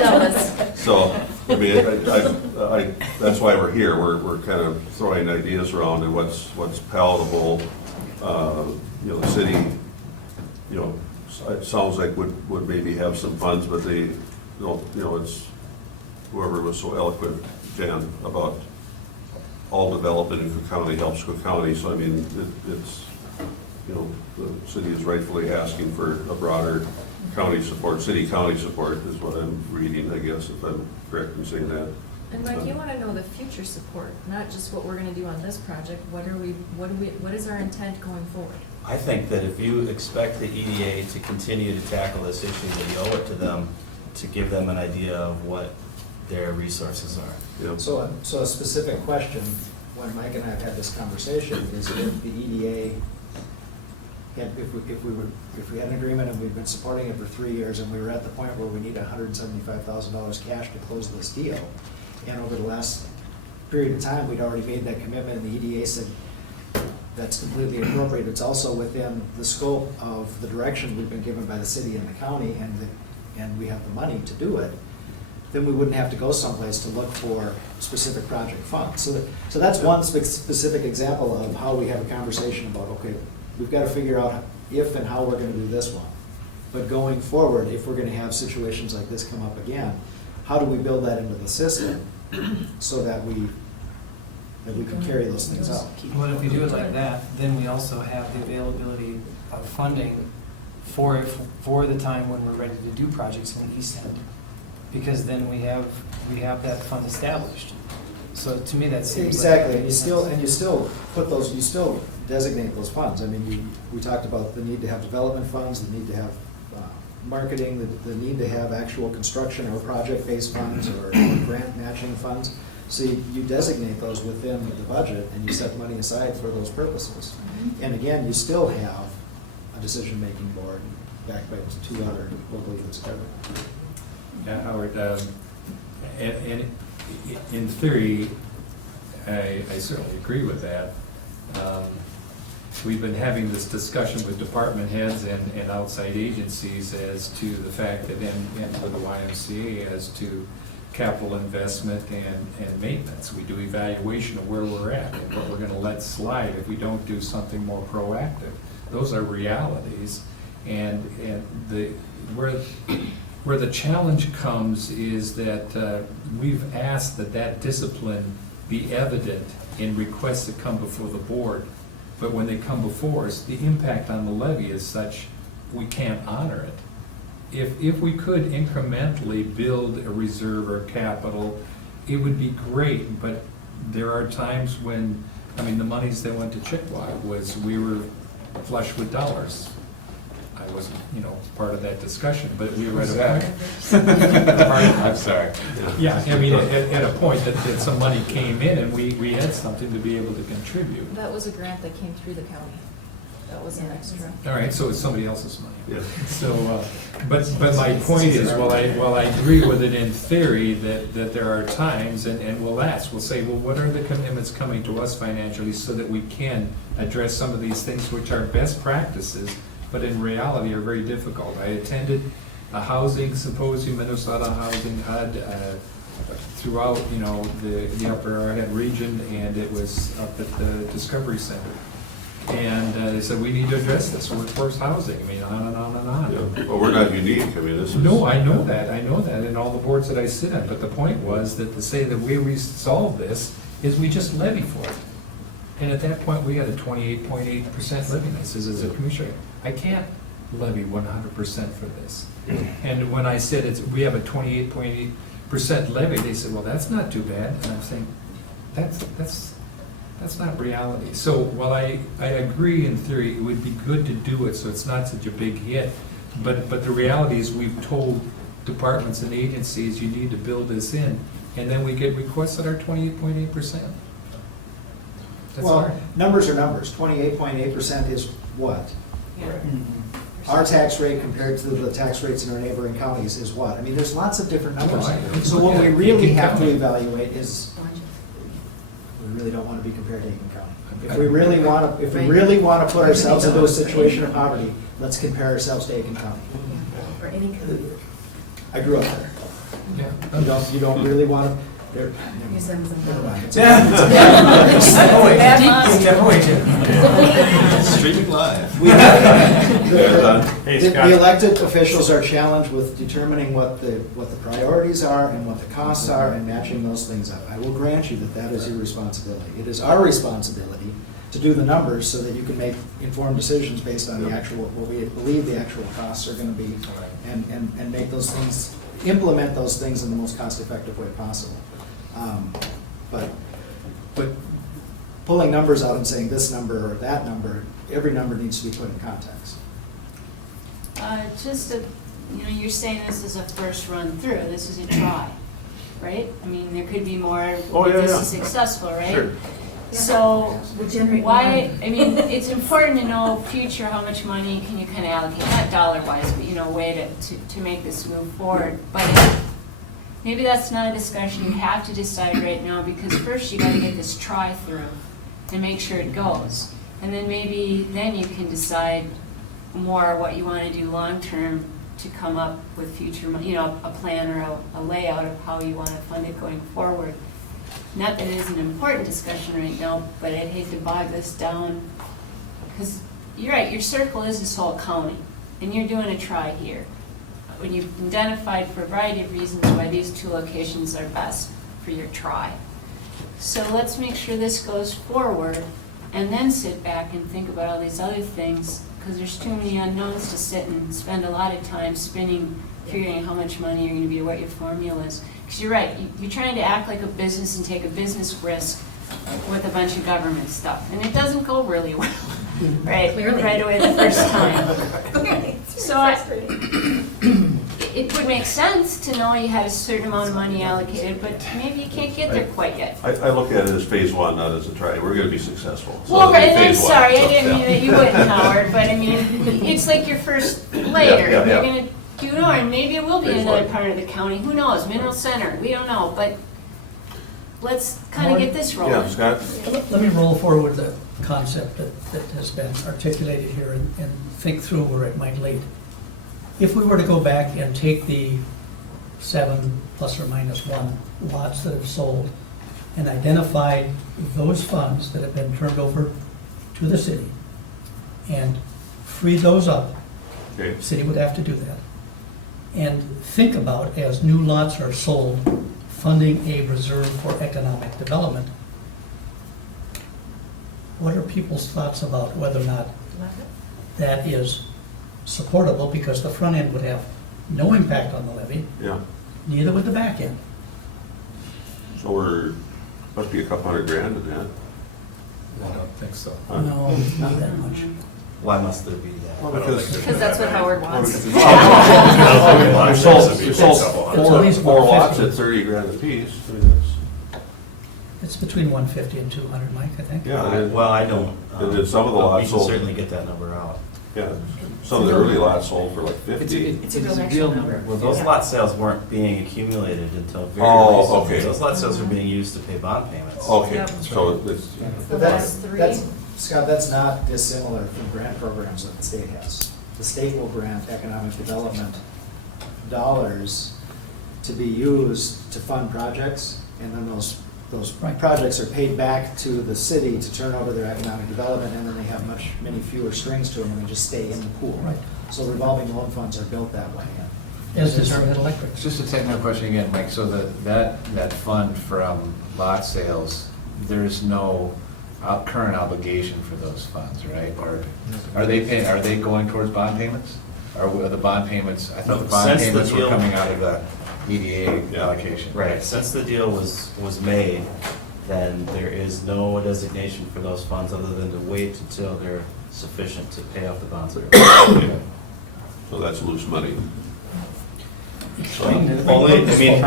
jealous. So, I mean, that's why we're here. We're kind of throwing ideas around and what's palatable. You know, the city, you know, it sounds like would maybe have some funds, but they, you know, it's whoever was so eloquent, Jan, about all development in Cook County helps Cook County. So, I mean, it's, you know, the city is rightfully asking for a broader county support, city-county support is what I'm reading, I guess, if I'm correct in saying that. And Mike, you want to know the future support, not just what we're going to do on this project. What is our intent going forward? I think that if you expect the EDA to continue to tackle this issue, that you owe it to them to give them an idea of what their resources are. Yep. So a specific question, when Mike and I have had this conversation, is if the EDA, if we had an agreement and we've been supporting it for 3 years and we were at the point where we need $175,000 cash to close this deal, and over the last period of time, we'd already made that commitment, and the EDA said, that's completely appropriate. It's also within the scope of the direction we've been given by the city and the county, and we have the money to do it, then we wouldn't have to go someplace to look for specific project funds. So that's one specific example of how we have a conversation about, okay, we've got to figure out if and how we're going to do this one. But going forward, if we're going to have situations like this come up again, how do we build that into the system so that we can carry those things out? Well, if we do it like that, then we also have the availability of funding for the time when we're ready to do projects in the East End. Because then we have that fund established. So to me, that seems Exactly, like. and you still put those, you still designate those funds. I mean, we talked about the need to have development funds, the need to have marketing, the need to have actual construction or project-based funds or grant matching funds. So you designate those within the budget and you set money aside for those purposes. And again, you still have a decision-making board backed by 2 other local units of government. Yeah, Howard, and in theory, I certainly agree with that. We've been having this discussion with department heads and outside agencies as to the fact that, and for the YMCA, as to capital investment and maintenance. We do evaluation of where we're at and what we're going to let slide if we don't do something more proactive. Those are realities, and where the challenge comes is that we've asked that discipline be evident in requests that come before the board, but when they come before us, the impact on the levy is such we can't honor it. If we could incrementally build a reserve or capital, it would be great, but there are times when, I mean, the monies that went to Chippewa was, we were flush with dollars. I wasn't, part of that discussion, but we were at a point. I'm sorry. Yeah, I mean, at a point that some money came in and we had something to be able to contribute. That was a grant that came through the county. That was an extra. All right, so it's somebody else's money. Yeah. So, but my point is, while I agree with it in theory that there are times, and we'll ask, we'll say, well, what are the commitments coming to us financially so that we can address some of these things which are best practices, but in reality are very difficult. I attended a housing symposium, Minnesota Housing HUD, throughout, the Upper Arrowhead region, and it was up at the Discovery Center. And they said, we need to address this workforce housing, on and on and on. Yeah. Well, we're not unique, this is. No, I know that, and all the boards that I sit on, but the point was that to say the way we solve this is we just levy for it. And at that point, we had a 28.8% levy. I says, as a commissioner, I can't levy 100% for this. And when I said we have a 28.8% levy, they said, well, that's not too bad. And I'm saying, that's not reality. So while I agree in theory, it would be good to do it so it's not such a big hit, but the reality is we've told departments and agencies you need to build this in, and then we get requests that are 28.8%. That's Well, hard. numbers are numbers. 28.8% is what? Yeah. Our tax rate compared to the tax rates in our neighboring counties is what? I mean, there's lots of different numbers. So what we really have to evaluate is, we really don't want to be compared to Aiken County. If we really want to put ourselves into a situation of poverty, let's compare ourselves to Aiken County. Or any kind of. I grew up there. You don't really want to, there. Your son's in Never mind. Streaming live. Hey, The Scott. elected officials are challenged with determining what the priorities are and what the costs are and matching those things up. I will grant you that that is your responsibility. It is our responsibility to do the numbers so that you can make informed decisions based on the actual, what we believe the actual costs are gonna be, and make those things, implement those things in the most cost-effective way possible. But pulling numbers out and saying this number or that number, every number needs to be put in context. You're saying this is a first run through, this is a try, right? I mean, there could be more, Oh, yeah, this yeah. is successful, right? Sure. So, We'll generate why, more. I mean, it's important to know future, how much money can you kind of allocate, not dollar-wise, but, way to make this move forward. But maybe that's not a discussion you have to decide right now, because first you gotta get this try through and make sure it goes. And then then you can decide more what you want to do long-term to come up with future, a plan or a layout of how you want to fund it going forward. Not that it is an important discussion right now, but I'd hate to bog this down, because you're right, your circle is this whole county, and you're doing a try here. When you've identified for a variety of reasons why these two locations are best for your try. So let's make sure this goes forward, and then sit back and think about all these other things, because there's too many unknowns to sit and spend a lot of time spinning, figuring out how much money you're going to be, or what your formula is. Because you're right, you're trying to act like a business and take a business risk with a bunch of government stuff, and it doesn't go really well, right? Clearly. Right away the first time. Okay. So it would make sense to know you had a certain amount of money allocated, but maybe you can't get there quite yet. I look at it as phase one, not as a try. We're gonna be successful. So Well, it'll be and I'm phase one. sorry, I So, didn't mean yeah. that you wouldn't, Howard, but I mean, it's like your first layer. Yeah, yeah, You're yeah. gonna do more, and maybe it will be Phase another one. part of the county, who knows, Mineral Center, we don't know, but let's kind of get this rolling. Yeah, Scott? Let me roll forward the concept that has been articulated here and think through where it might lead. If we were to go back and take the 7 ±1 lots that have sold and identify those funds that have been turned over to the city and free those up, Okay. the city would have to do that. And think about, as new lots are sold, funding a reserve for economic development. What are people's thoughts about whether or not that is supportable, because the front end would have no impact on the levy, Yeah. neither would the back end. So must be a couple $100,000 in that. I don't think so. Huh? No, not that much. Why must there be that? Well, I don't think because- there's Because that's what Howard Well, wants. because We We sold It's at least four 150. lots at $30,000 apiece. I mean, that's, It's between 150 and 200, Mike, I think. yeah. and- Well, I don't. And then some of the but lots We can sold. certainly get that number out. Yeah, some of the early lots sold for like 50. It's a real actual number. Well, those lot sales weren't being accumulated until very Oh, recently. okay. Those lot sales were being used to pay bond payments. Okay, Yep. so it's, But last that's, three. that's, Scott, that's not dissimilar from grant programs that the state has. The state will grant economic development dollars to be used to fund projects, and then those Right. projects are paid back to the city to turn over their economic development, and then they have many fewer strings to them, and they just stay in the pool. Right. So revolving loan funds are built that way. As is Arvette Electric. It's just a technical question again, Mike, so that fund from lot sales, there's no current obligation for those funds, right? Or are they going towards bond payments? Or are the bond payments, I thought the bond Since the payments were deal- coming out of the EDA allocation. Right, since the deal was made, then there is no designation for those funds other than to wait until they're sufficient to pay off the bonds. so that's loose money. Only, I mean,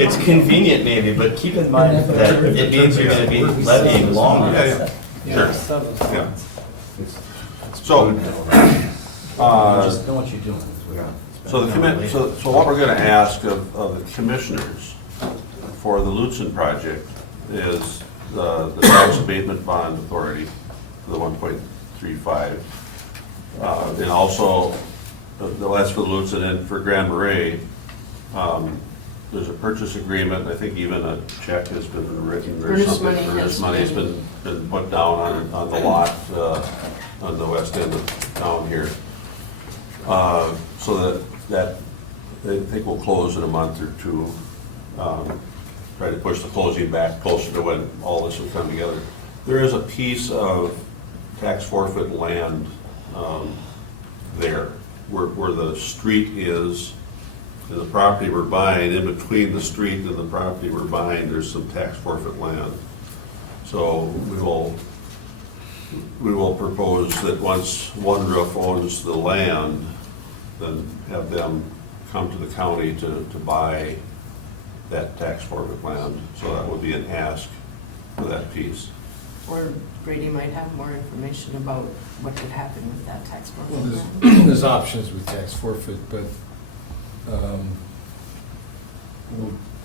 it's convenient maybe, but keep in mind that it means you're gonna be levying longer. Yeah, yeah. Sure. Yeah. So, Just know what you're doing. so what we're gonna ask of the commissioners for the Lutzen project is the tax abatement bond authority, the 1.35. And also, that's for the Lutzen, and for Grand Marais, there's a purchase agreement, I think even a check has been written or Earnest something. money Earnest has money's been put down on the lot, on the west end of town here. So that, I think will close in a month or two. Try to push the closing back closer to when all this will come together. There is a piece of tax forfeit land there, where the street is, and the property we're buying, in between the street and the property we're buying, there's some tax forfeit land. So we will propose that once One Roof owns the land, then have them come to the county to buy that tax forfeit land. So that would be an ask for that piece. Or Brady might have more information about what could happen with that tax Well, forfeit. there's options with tax forfeit, but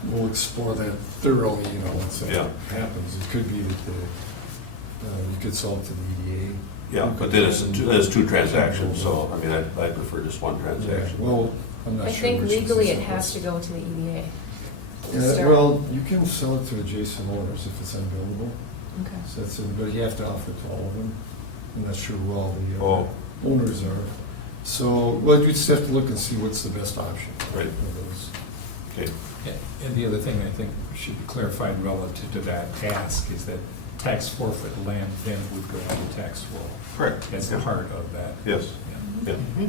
we'll explore that thoroughly, once that happens. It could be that you could sell it to the EDA. Yeah, but then it's two transactions, so, I mean, I prefer just one transaction. Well, I'm not I sure. think which is legally the it has to simplest. go to the EDA. Yeah, well, you can sell it to adjacent owners if it's unbuildable. Okay. So that's it, but you have to offer it to all of them. I'm not sure who all the Oh. owners are. So, well, you just have to look and see what's the best option. Right. of those. Okay. And the other thing I think should be clarified relative to that ask is that tax forfeit land then would go on the tax roll. Correct. As part of that. Yes. Yeah. Yeah.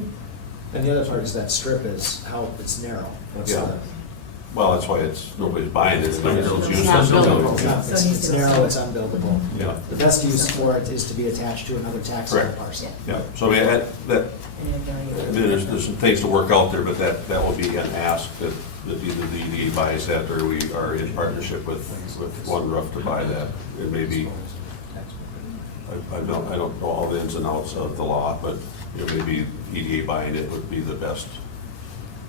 And the other part is that strip is how it's narrow. What's Yeah. the- Well, that's why nobody's buying it, it's not useless. buildable. It's not- It's narrow, it's unbuildable. Yeah. The best use for it is to be attached to another taxable Correct. parcel. Yeah, so I mean, I mean, there's some things to work out there, but that will be an ask that either the EDA buys that, or we are in partnership with One Roof to buy that. It may be, I don't know all the ins and outs of the law, but maybe EDA buying it would be the best,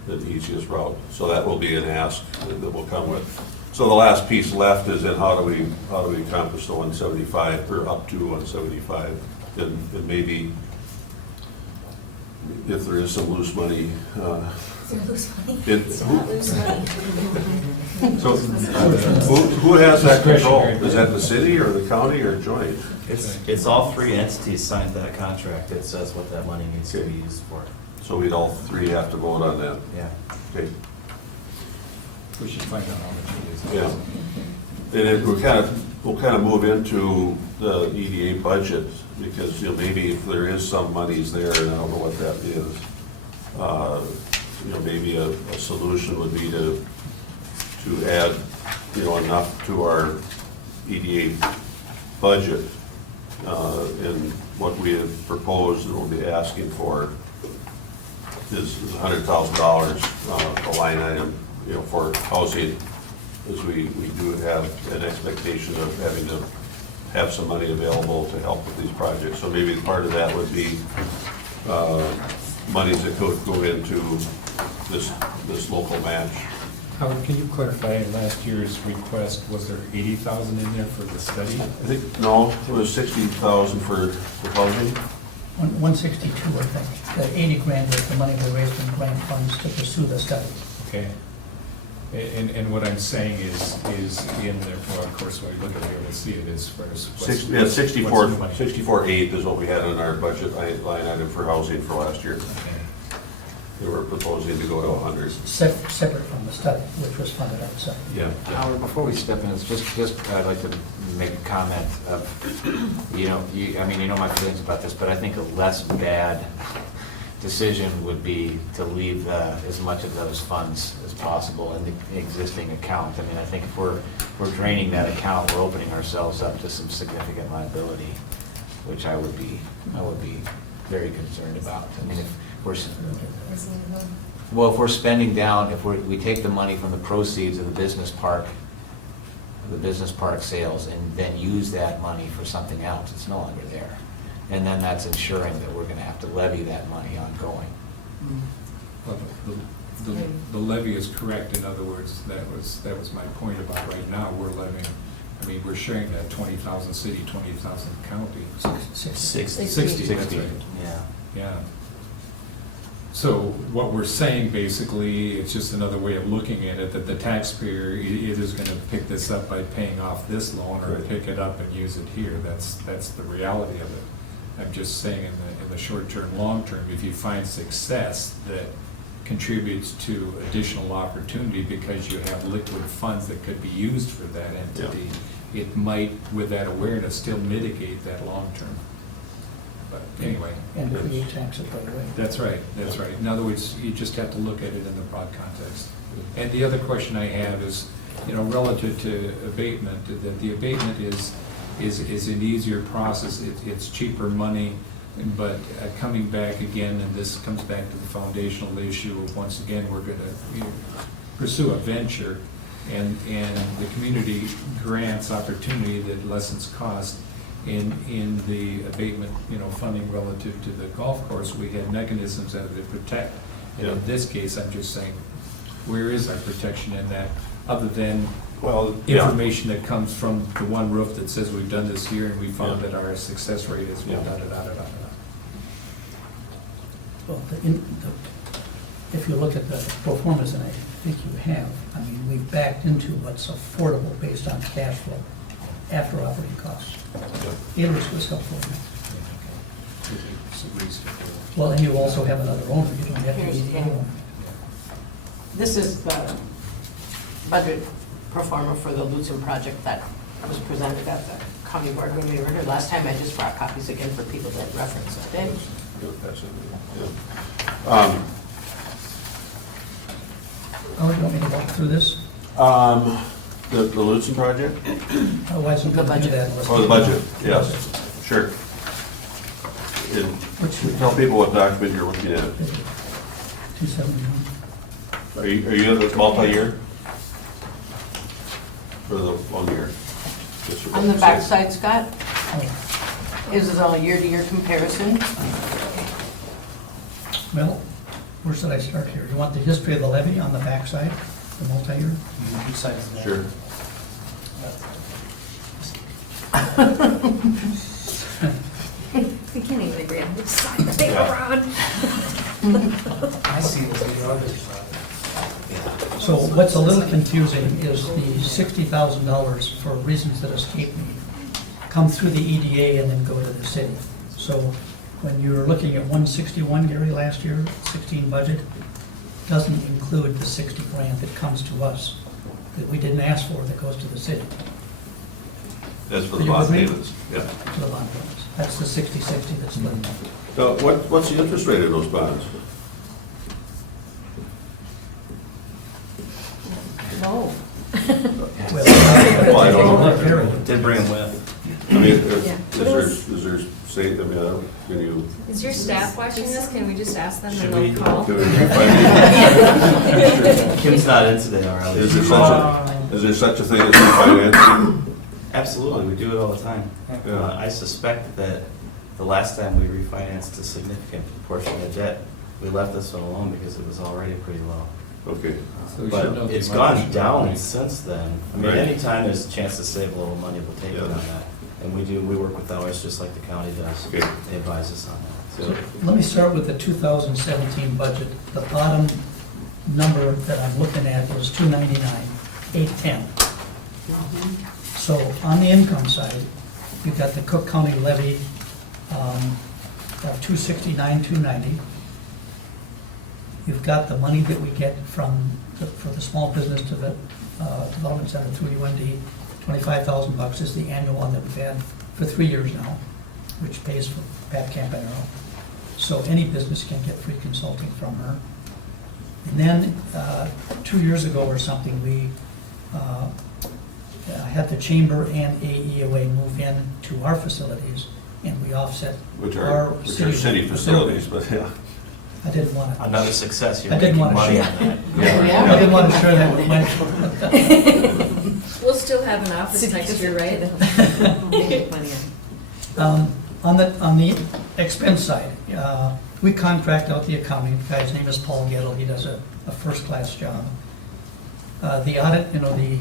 the easiest route. So that will be an ask that will come with. So the last piece left is in how do we accomplish the 175, or up to 175? And maybe if there is some loose money. Is there loose money? It- It's not loose money. So who has that control? Is that the city or the county or joint? It's all three entities signed that contract. It says what that money needs to be used for. So we'd all three have to vote on that? Yeah. Okay. We should find out how much it is. Yeah. And it, we'll kind of move into the EDA budget, because, maybe if there is some monies there, and I don't know what that is, maybe a solution would be to add, enough to our EDA budget, and what we have proposed and will be asking for is $100,000, a line item, for housing, as we do have an expectation of having to have some money available to help with these projects. So maybe part of that would be monies that could go into this local match. Howard, can you clarify, in last year's request, was there 80,000 in there for the study? I think, no, it was 60,000 for housing. 162, I think. The 80 grand is the money we raised from grant funds to pursue the study. Okay. And what I'm saying is in there, well, of course, when we look at it, we'll see it as far as. 64.8 is what we had in our budget line item for housing for last year. They were proposing to go to 100. Separate from the study, which was funded outside. Yeah. Howard, before we step in, it's just I'd like to make a comment of, my feelings about this, but I think a less bad decision would be to leave as much of those funds as possible in the existing account. I mean, I think if we're draining that account, we're opening ourselves up to some significant liability, which I would be very concerned about. I mean, if we're spending down, if we take the money from the proceeds of the business park sales, and then use that money for something else, it's no longer there. and then that's ensuring that we're gonna have to levy that money ongoing. Well, the levy is correct. In other words, that was my point about right now, we're levying, I mean, we're sharing that 20,000 city, 20,000 county. 60. 60, that's right. Yeah. Yeah. So what we're saying basically, it's just another way of looking at it, that the taxpayer is gonna pick this up by paying off this loan or pick it up and use it here. That's the reality of it. I'm just saying in the short term, long term, if you find success that contributes to additional opportunity because you have liquid funds that could be used for that entity, it might, with that awareness, still mitigate that long term. But anyway. And create tax it right away. That's right, that's right. In other words, you just have to look at it in the broad context. And the other question I have is, relative to abatement, that the abatement is an easier process, it's cheaper money, but coming back again, and this comes back to the foundational issue of, once again, we're gonna pursue a venture, and the community grants opportunity that lessens cost. In the abatement, funding relative to the golf course, we had mechanisms that would protect. And in this case, I'm just saying, where is our protection in that, other than information that comes from the one roof that says we've done this here and we found that our success rate is da-da-da-da-da-da. Well, if you look at the performance, and I think you have, I mean, we've backed into what's affordable based on cash flow after operating costs. Interest was helpful in that. Well, and you also have another owner, you don't have the EDA owner. This is the budget performer for the Lutzen project that was presented at the county board when we were here last time. I just brought copies again for people that reference it. Oh, you want me to walk through this? The Lutzen project? Otherwise, we The couldn't do budget. that. unless Oh, the we- budget, yes, sure. Tell people what document you're looking at. 271. Are you at the multi-year? For the 1 year? On the backside, Scott, Oh, is it a year-to-year comparison? well, where should I start here? You want the history of the levy on the backside, the multi-year? Besides that. Sure. We can't even agree on which side the paper on. I see it as the others. So what's a little confusing is the $60,000, for reasons that escape me, come through the EDA and then go to the city. So when you're looking at 161, Gary, last year, 16 budget, doesn't include the 60 grand that comes to us, that we didn't ask for, that goes to the city, That's for Are the you bond with me? payments. Yeah. to the bond payments. That's the 60/60 that's left. So what's the interest rate of those bonds? No. Well, I don't know. Did bring them with. I mean, Yeah. is there say, I mean, can you? Is your staff watching this? Can we just ask them Should and we- they'll call? Can we refinance? Kim's not in today, or at Is least. there such a thing as refinancing? Absolutely, we do it all the time. Yeah. I suspect that the last time we refinanced a significant portion of debt, we left this one alone because it was already pretty low. Okay. So we should know But the it's amount gone of down money. since then. I mean, Right. anytime there's a chance to save a little money, we'll take it Yeah. on that. And we work with ours just like the county does. Okay. They advise us on that. So let me start with the 2017 budget. The bottom number that I'm looking at is 299,810. So on the income side, you've got the Cook County levy of 269,290. You've got the money that we get for the small business development center through UND, $25,000 is the annual one that we've had for 3 years now, which pays for Pat Campanaro. So any business can get free consulting from her. And then 2 years ago or something, we had the chamber and AEOA move in to our facilities, and we offset Which our are city facilities, but yeah. I didn't want to. Another success, you're I didn't making want to money share. on that. I didn't want to share that with Wendy. We'll still have an office next year, right? Um, On the expense side, we contract out the accounting. The guy's name is Paul Gettle. He does a first-class job. The audit, the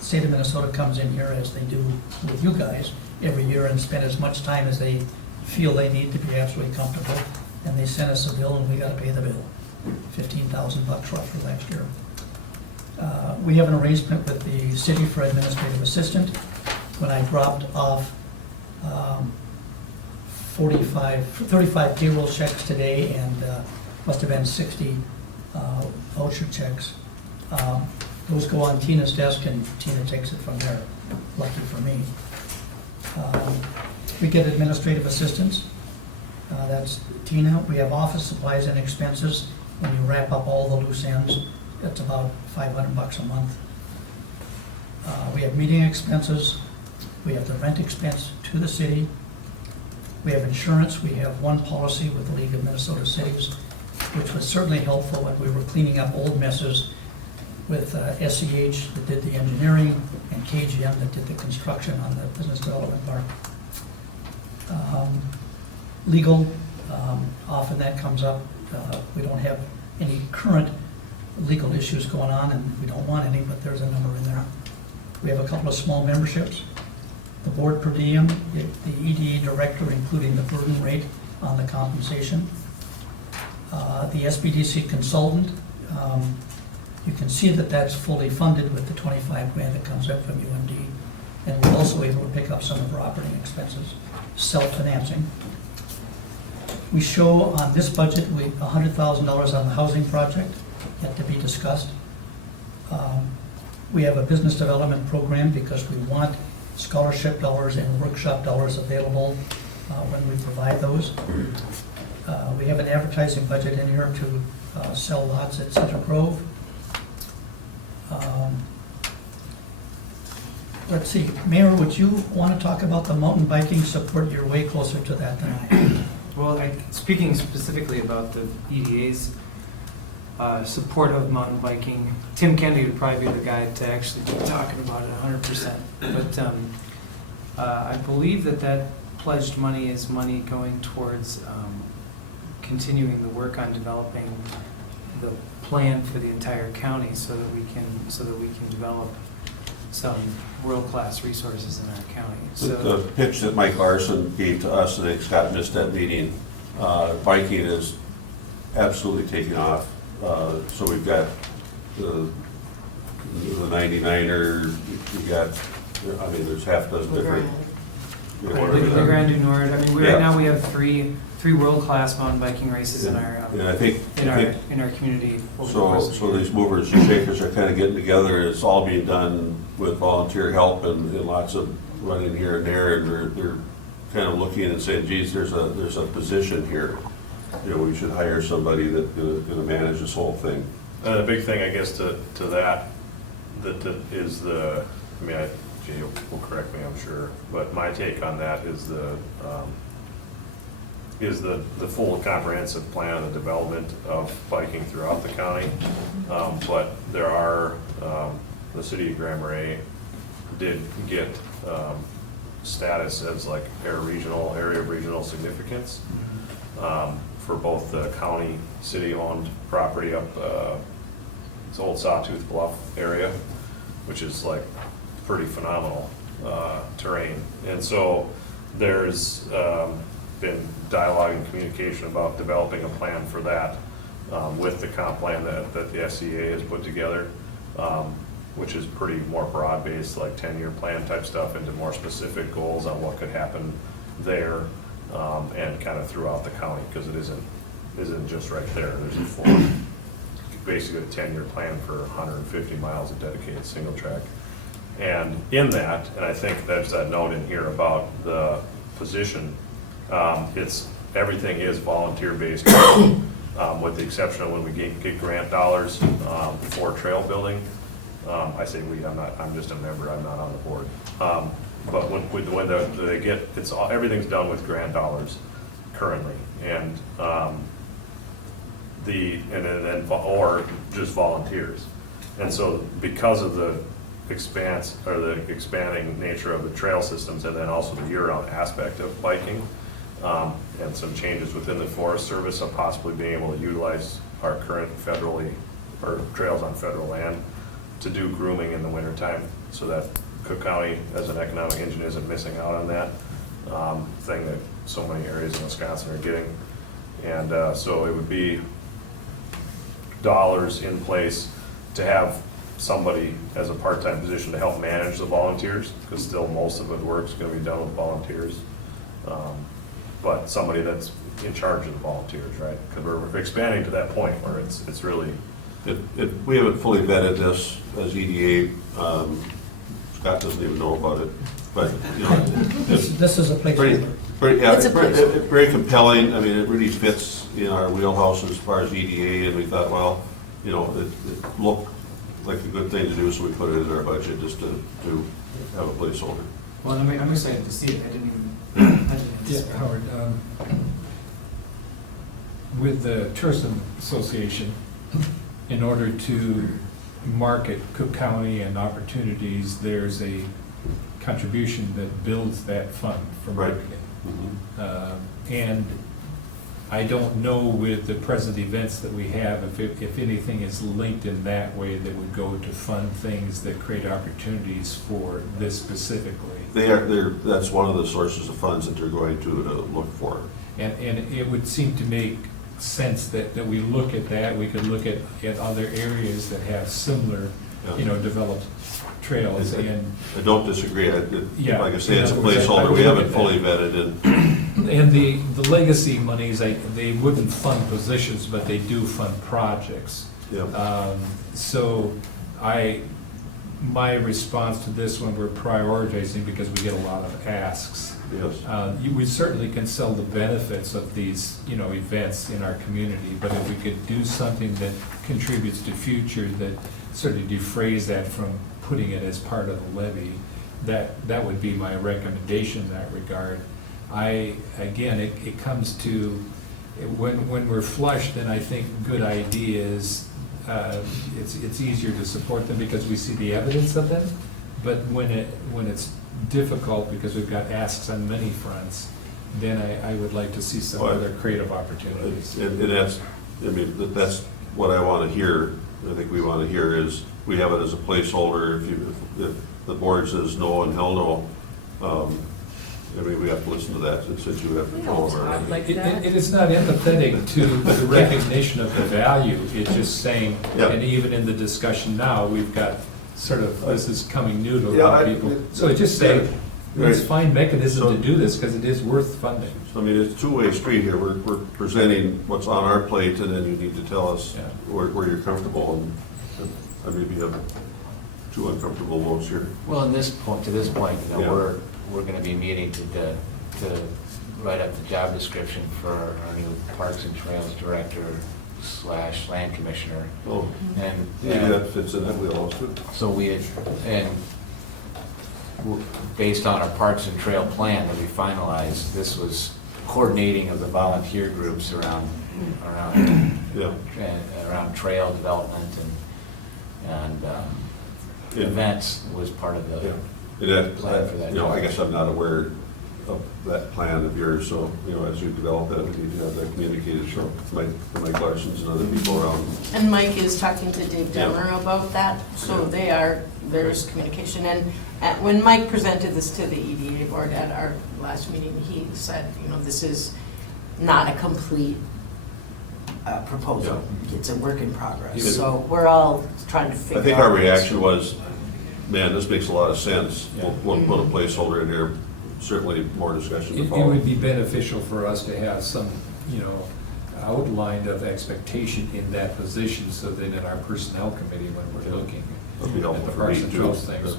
state of Minnesota comes in here, as they do with you guys, every year and spend as much time as they feel they need to be absolutely comfortable. And they send us a bill and we gotta pay the bill. $15,000 roughly last year. We have an arrangement with the city for administrative assistant. When I dropped off 35 payroll checks today and must have been 60 voucher checks. Those go on Tina's desk and Tina takes it from there, lucky for me. We get administrative assistance. That's Tina. We have office supplies and expenses. When you wrap up all the loose ends, it's about $500 a month. We have meeting expenses. We have the rent expense to the city. We have insurance. We have one policy with the League of Minnesota Cities, which was certainly helpful when we were cleaning up old messes with SEH that did the engineering and KGM that did the construction on the business development park. Legal, often that comes up. We don't have any current legal issues going on, and we don't want any, but there's a number in there. We have a couple of small memberships. The board per diem, the EDA director, including the burden rate on the compensation. The SBDC consultant, you can see that that's fully funded with the 25 grand that comes up from UMD. And we're also able to pick up some of our operating expenses, self-financing. We show on this budget, $100,000 on the housing project, yet to be discussed. We have a business development program because we want scholarship dollars and workshop dollars available when we provide those. We have an advertising budget in here to sell lots at Center Grove. Let's see, Mayor, would you want to talk about the mountain biking support? You're way closer to that than I am. Well, speaking specifically about the EDA's support of mountain biking, Tim Kennedy would probably be the guy to actually be talking about it 100%. But I believe that pledged money is money going towards continuing the work on developing the plan for the entire county so that we can develop some world-class resources in our county. So The pitch that Mike Larson gave to us, and Scott missed that meeting, biking is absolutely taking off. So we've got the 99er, we got, there's half a dozen different. the Grand du Nord. Right now we have three world-class mountain biking races in our And I think in our community. So these movers and shakers are kind of getting together. It's all being done with volunteer help and lots of running here and there, and they're kind of looking and saying, geez, there's a position here. We should hire somebody that's going to manage this whole thing. The big thing, I guess, to that is Jay will correct me, I'm sure, but my take on that is the full comprehensive plan of the development of biking throughout the county. But there are, the city of Grand Marais did get status as like area of regional significance for both the county, city-owned property up it's Old Sawtooth Bluff area, which is like pretty phenomenal terrain. And so there's been dialogue and communication about developing a plan for that with the comp plan that the SCA has put together, which is pretty more broad-based, like 10-year plan type stuff into more specific goals on what could happen there and kind of throughout the county, because it isn't just right there. There's a full, basically a 10-year plan for 150 miles of dedicated single track. And in that, and I think there's that note in here about the position, everything is volunteer-based, with the exception of when we get grant dollars for trail building. I say we, I'm just a member, I'm not on the board. But when they get, everything's done with grant dollars currently, and or just volunteers. And so because of the expanse, or the expanding nature of the trail systems, and then also the year-round aspect of biking, and some changes within the Forest Service of possibly being able to utilize our current federally, or trails on federal land to do grooming in the wintertime, so that Cook County as an economic engine isn't missing out on that thing that so many areas in Wisconsin are getting. And so it would be dollars in place to have somebody as a part-time position to help manage the volunteers, because still most of the work's gonna be done with volunteers. But somebody that's in charge of the volunteers, right? Because we're expanding to that point where it's really. We haven't fully vetted this as EDA. Scott doesn't even know about it, but, you know. This is a placeholder. Very compelling. I mean, it really fits in our wheelhouse as far as EDA, and we thought, well, you know, it looked like a good thing to do, so we put it in our budget just to have a placeholder. Well, I'm excited to see it. I didn't anticipate. Yeah, Howard, with the Tourism Association, in order to market Cook County and opportunities, there's a contribution that builds that fund for marketing. And I don't know with the present events that we have, if anything is linked in that way that would go to fund things that create opportunities for this specifically. That's one of the sources of funds that they're going to look for. And it would seem to make sense that we look at that. We could look at other areas that have similar, developed trails. And I don't disagree. Like I say, it's a in other words, placeholder. We haven't fully vetted it. And the legacy monies, they wouldn't fund positions, but they do fund projects. So my response to this one, we're prioritizing because we get a lot of asks. We certainly can sell the benefits of these, events in our community, but if we could do something that contributes to future, that sort of defrays that from putting it as part of the levy, that would be my recommendation in that regard. Again, it comes to, when we're flush, then I think good ideas, it's easier to support them because we see the evidence of them. But when it's difficult because we've got asks on many fronts, then I would like to see some other creative opportunities. And that's what I want to hear. I think we want to hear is we have it as a placeholder. If the board says no and hell no, we have to listen to that since you have control over it. It is not empathetic to the recognition of the value. It's just saying, and even in the discussion now, we've got sort of, this is coming new to a lot of people. So it's just saying, let's find mechanism to do this because it is worth funding. So it's a two-way street here. We're presenting what's on our plate, and then you need to tell us where you're comfortable. And I maybe have two uncomfortable votes here. Well, to this point, we're going to be meeting to write up the job description for our new Parks and Trails Director / Land Commissioner. Oh, and maybe that fits in that wheelhouse too. So based on our Parks and Trail plan that we finalized, this was coordinating of the volunteer groups around trail development and events was part of the plan for that. I guess I'm not aware of that plan of yours, so, as you develop that, we need to have that communicated, so Mike Larson's and other people around. And Mike is talking to Dave Demmer about that, so there's communication. And when Mike presented this to the EDA board at our last meeting, he said, this is not a complete proposal. It's a work in progress, so we're all trying to figure out. I think our reaction was, man, this makes a lot of sense. We'll put a placeholder in here. Certainly more discussion to It follow. would be beneficial for us to have some, outline of expectation in that position so that in our personnel committee, when we're looking at the Parks and Trails things,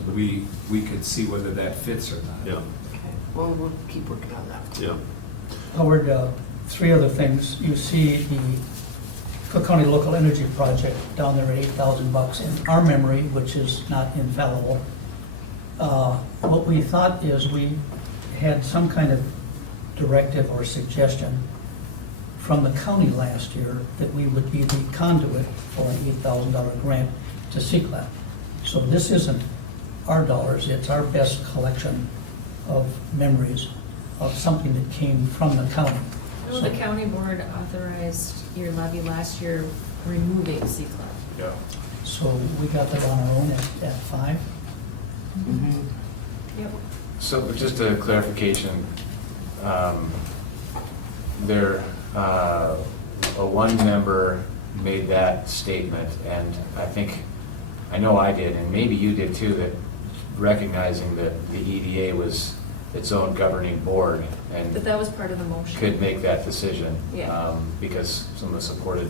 we could see whether that fits or not. Yeah. Okay, well, we'll keep working on that. Yeah. Howard, three other things. You see the Cook County Local Energy Project down there at $8,000 in our memory, which is not infallible. What we thought is we had some kind of directive or suggestion from the county last year that we would be the conduit for an $8,000 grant to CCLAP. So this isn't our dollars, it's our best collection of memories of something that came from the county. Well, the county board authorized your levy last year removing C-Club. Yeah. So we got that on our own at 5. Yep. So just a clarification, there, a one member made that statement, and I know I did, and maybe you did too, that recognizing that the EDA was its own governing board and But that was part of the motion. could make that decision. Yeah. Because someone supported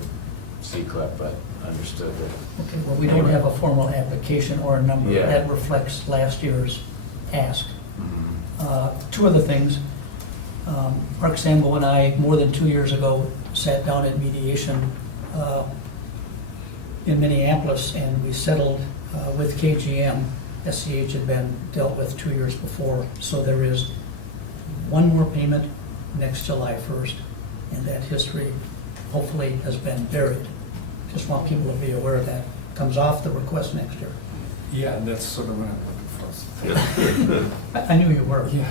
C-CLEP, but understood that. Okay, well, we don't have a formal application or a number Yeah. that reflects last year's ask. Mhm. Two other things. Mark Sambo and I, more than 2 years ago, sat down at mediation in Minneapolis, and we settled with KGM. SCH had been dealt with 2 years before, so there is one more payment next July 1st, and that history hopefully has been buried. Just want people to be aware of that. Comes off the request next year. Yeah, and that's sort of what I'm looking for. I knew you were. Yeah,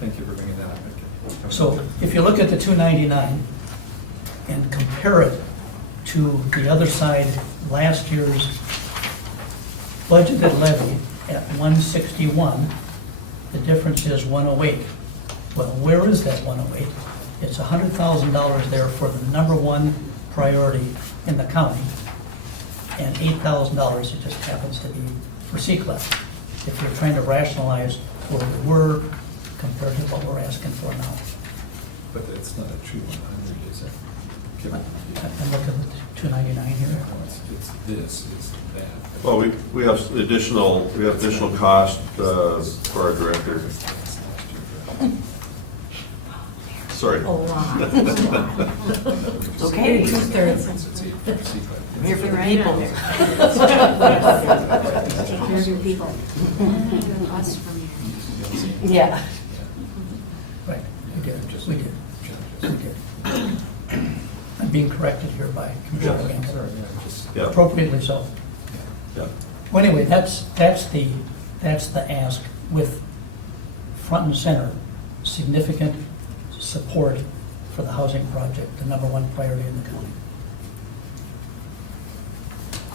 thank you for bringing that up. Okay. So if you look at the 299 and compare it to the other side, last year's budgeted levy at 161, the difference is 108. Well, where is that 108? It's $100,000 there for the number one priority in the county, and $8,000 it just happens to be for C-CLEP. If you're trying to rationalize where we were compared to what we're asking for now. But it's not a true 100, is it? I'm looking at the 299 here. No, it's this, it's that. Well, we have additional cost for our director. Sorry. A lot. It's okay, 2/3. I'm here for the people. Take care of your people. Us from here. Yeah. Right, we did. I'm being corrected here by Commissioner Yeah. Gamble. Sorry, yeah, just. Yeah. Appropriately so. Yeah. Well, anyway, that's the ask, with front and center, significant support for the housing project, the number one priority in the county.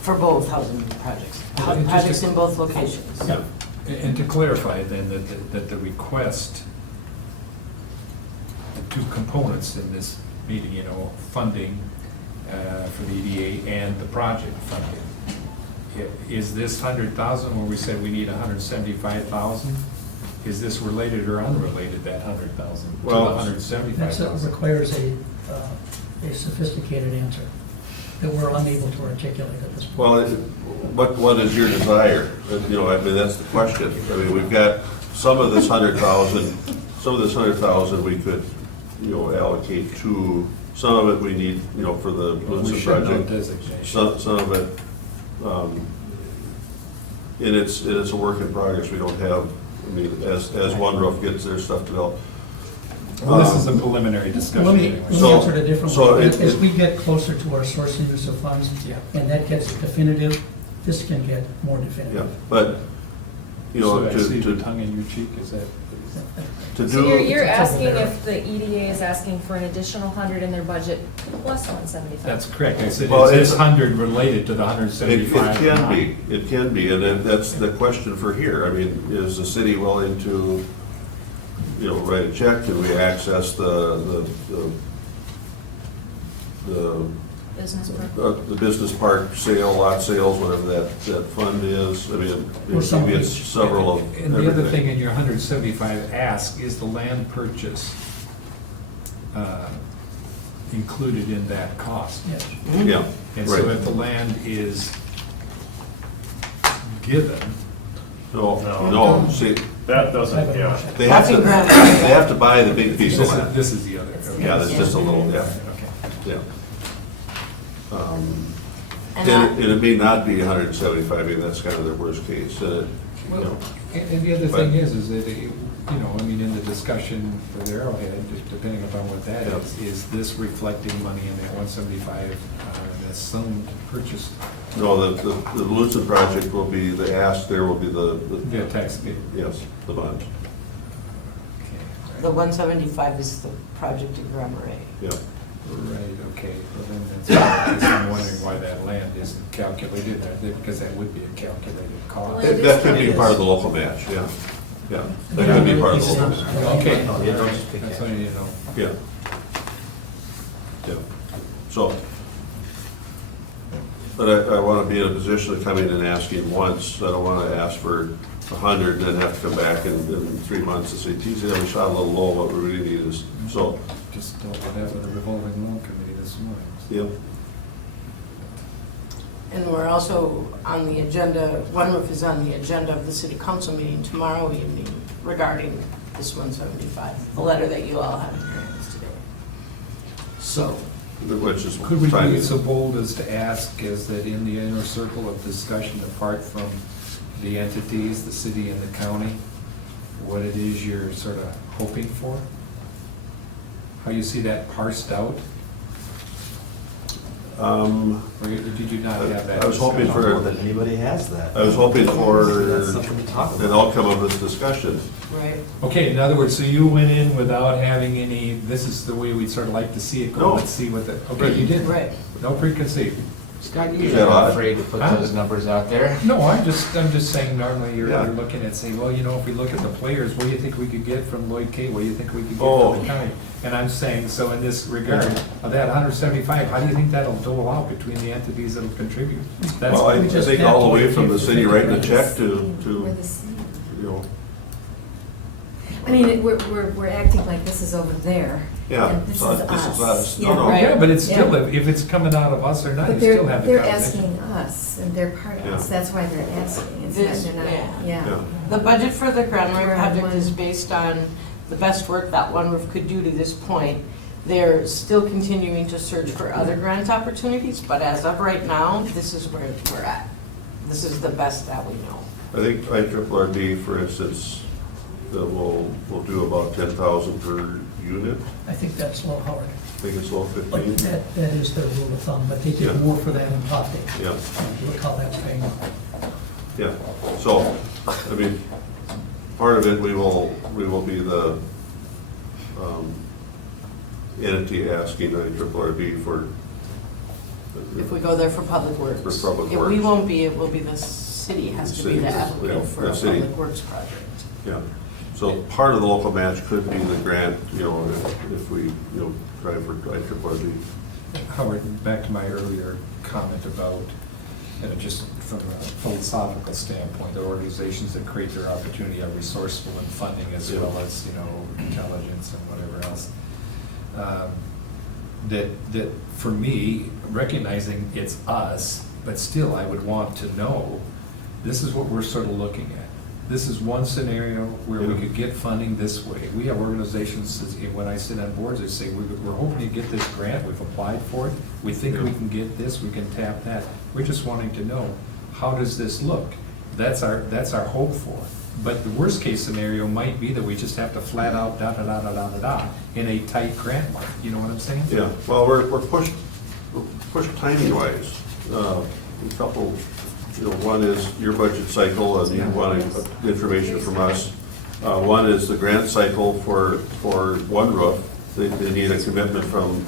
For both housing projects, Yeah, just projects to- in both locations. Yeah, and to clarify then, that the request, the two components in this meeting, funding for the EDA and the project funding. Is this 100,000 where we said we need 175,000? Is this related or unrelated, that 100,000, to the Well, That 175,000? requires a sophisticated answer that we're unable to articulate at this point. Well, what is your desire? That's the question. I mean, we've got some of this 100,000 we could, allocate to, some of it we need, for the We Lutzen should know project. designation. Some of it, and it's a work in progress. We don't have, as One Roof gets their stuff developed. Well, this is a preliminary discussion Let me anyway. answer it a different So way. it- As we get closer to our source and use of funds, Yeah. and that gets definitive, this can get more Yeah, definitive. but, So I see to the tongue in your cheek, is that? do. So you're asking if the EDA is asking for an additional 100 in their budget plus 175? That's correct. I said, Well, is this it's- 100 related to the It 175? or can not? be, and then that's the question for here. I mean, is the city willing to, write a check? Can we access the business park sale, lot sales, whatever that fund is? I mean, Or something. maybe it's several of And the other thing everything. in your 175 ask, is the land purchase included in that cost? Yes. Yeah, And so right. if the land is given, No, see, That doesn't, yeah. they have to, they have to buy the big piece of this is, land. this is the other. okay. Yeah, that's just a little, yeah, Okay. yeah. And And it may not be 175, maybe that's kind of their worst case. Well, and the other thing is that you know, I mean, in the discussion for the Arrowhead, just depending upon what that is this reflecting money in that 175 that's some purchase? No, the Lutzen project will be, the ask there will be the. The tax fee. Yes, the bond. The 175 is the project in Grammar A. Yeah. Right, okay, well then that's, I'm wondering why that land isn't calculated, because that would be a calculated cost. That could be part of the local match, yeah. Yeah, that could be part of the local match. Okay, No, you don't just pick that's that. what I need to know. Yeah. Yeah. So, but I want to be in a position of coming and asking once. I don't want to ask for 100 and then have to come back in 3 months and say, geez, yeah, we shot a little low, what we really need is, so. Just dealt with that with a revolving loan committee this morning. Yep. And we're also on the agenda, One Roof is on the agenda of the city council meeting tomorrow evening regarding this 175, the letter that you all have in your hands today. So, Which is. Could we be timing. so bold as to ask is that in the inner circle of discussion, apart from the entities, the city and the county, what it is you're sort of hoping for? How you see that parsed out? Or did you not have that? I was hoping I don't know for, that anybody has that. I was hoping for That's something to talk an about. outcome of this discussion. right, Okay, in other words, so you went in without having any, this is the way we'd sort of like to see it go, No. let's see what the, okay, you did? right. No preconceived? Scott, Is you're that not odd? afraid to put Huh? those numbers out there? No, I'm just saying normally you're Yeah. looking at saying, well, you know, if we look at the players, what do you think we could get from Lloyd K? What do you think we could get Oh. from the county? And I'm saying, so in this regard, of that 175, how do you think that'll dole out between the entities that'll contribute? That's Well, I we just think have all the to way wait from for the city writing a the check to, We're the same. you know, I mean, we're acting like this is over there. yeah, And this so is this is us. us. Yeah. No, no. Right. Yeah, but it's still, Yeah. if it's coming out of us or not, you But still have the they're conversation. asking us, and they're part of us, Yeah. that's why they're asking, it's This- not, they're yeah. not, yeah. Yeah. The budget for the Granary We're on project one. is based on the best work that One Roof could do to this point. They're still continuing to search for other grant opportunities, but as of right now, this is where we're at. This is the best that we know. I think IRRD, for instance, will do about 10,000 per unit. I think that's low, Howard. I think it's low But 15. that is their rule of thumb, but they Yeah. did more for that in Tofte. Yeah, Look how that's paying off. yeah. So, I mean, part of it, we will be the entity asking IRRD for. If we go there for public works. For public If we works. won't be, it will be the city has to be the City, applicant yeah, for the a city. public works project. Yeah, so part of the local match could be the grant, you know, if we, you know, try for IRRD. Howard, back to my earlier comment about, just from a philosophical standpoint, the organizations that create their opportunity are resourceful in funding as well as, you know, intelligence and whatever else. That for me, recognizing it's us, but still I would want to know, this is what we're sort of looking at. This is one scenario where we could get funding this way. We have organizations, when I sit on boards, they say, we're hoping to get this grant, we've applied for it, we think we can get this, we can tap that. We're just wanting to know, how does this look? That's our hope for. But the worst case scenario might be that we just have to flat out da in a tight grant market, you know what I'm saying? Yeah, well, we're pushed timing wise. A couple, you know, one is your budget cycle and you wanting information from us. One is the grant cycle for One Roof. They need a commitment from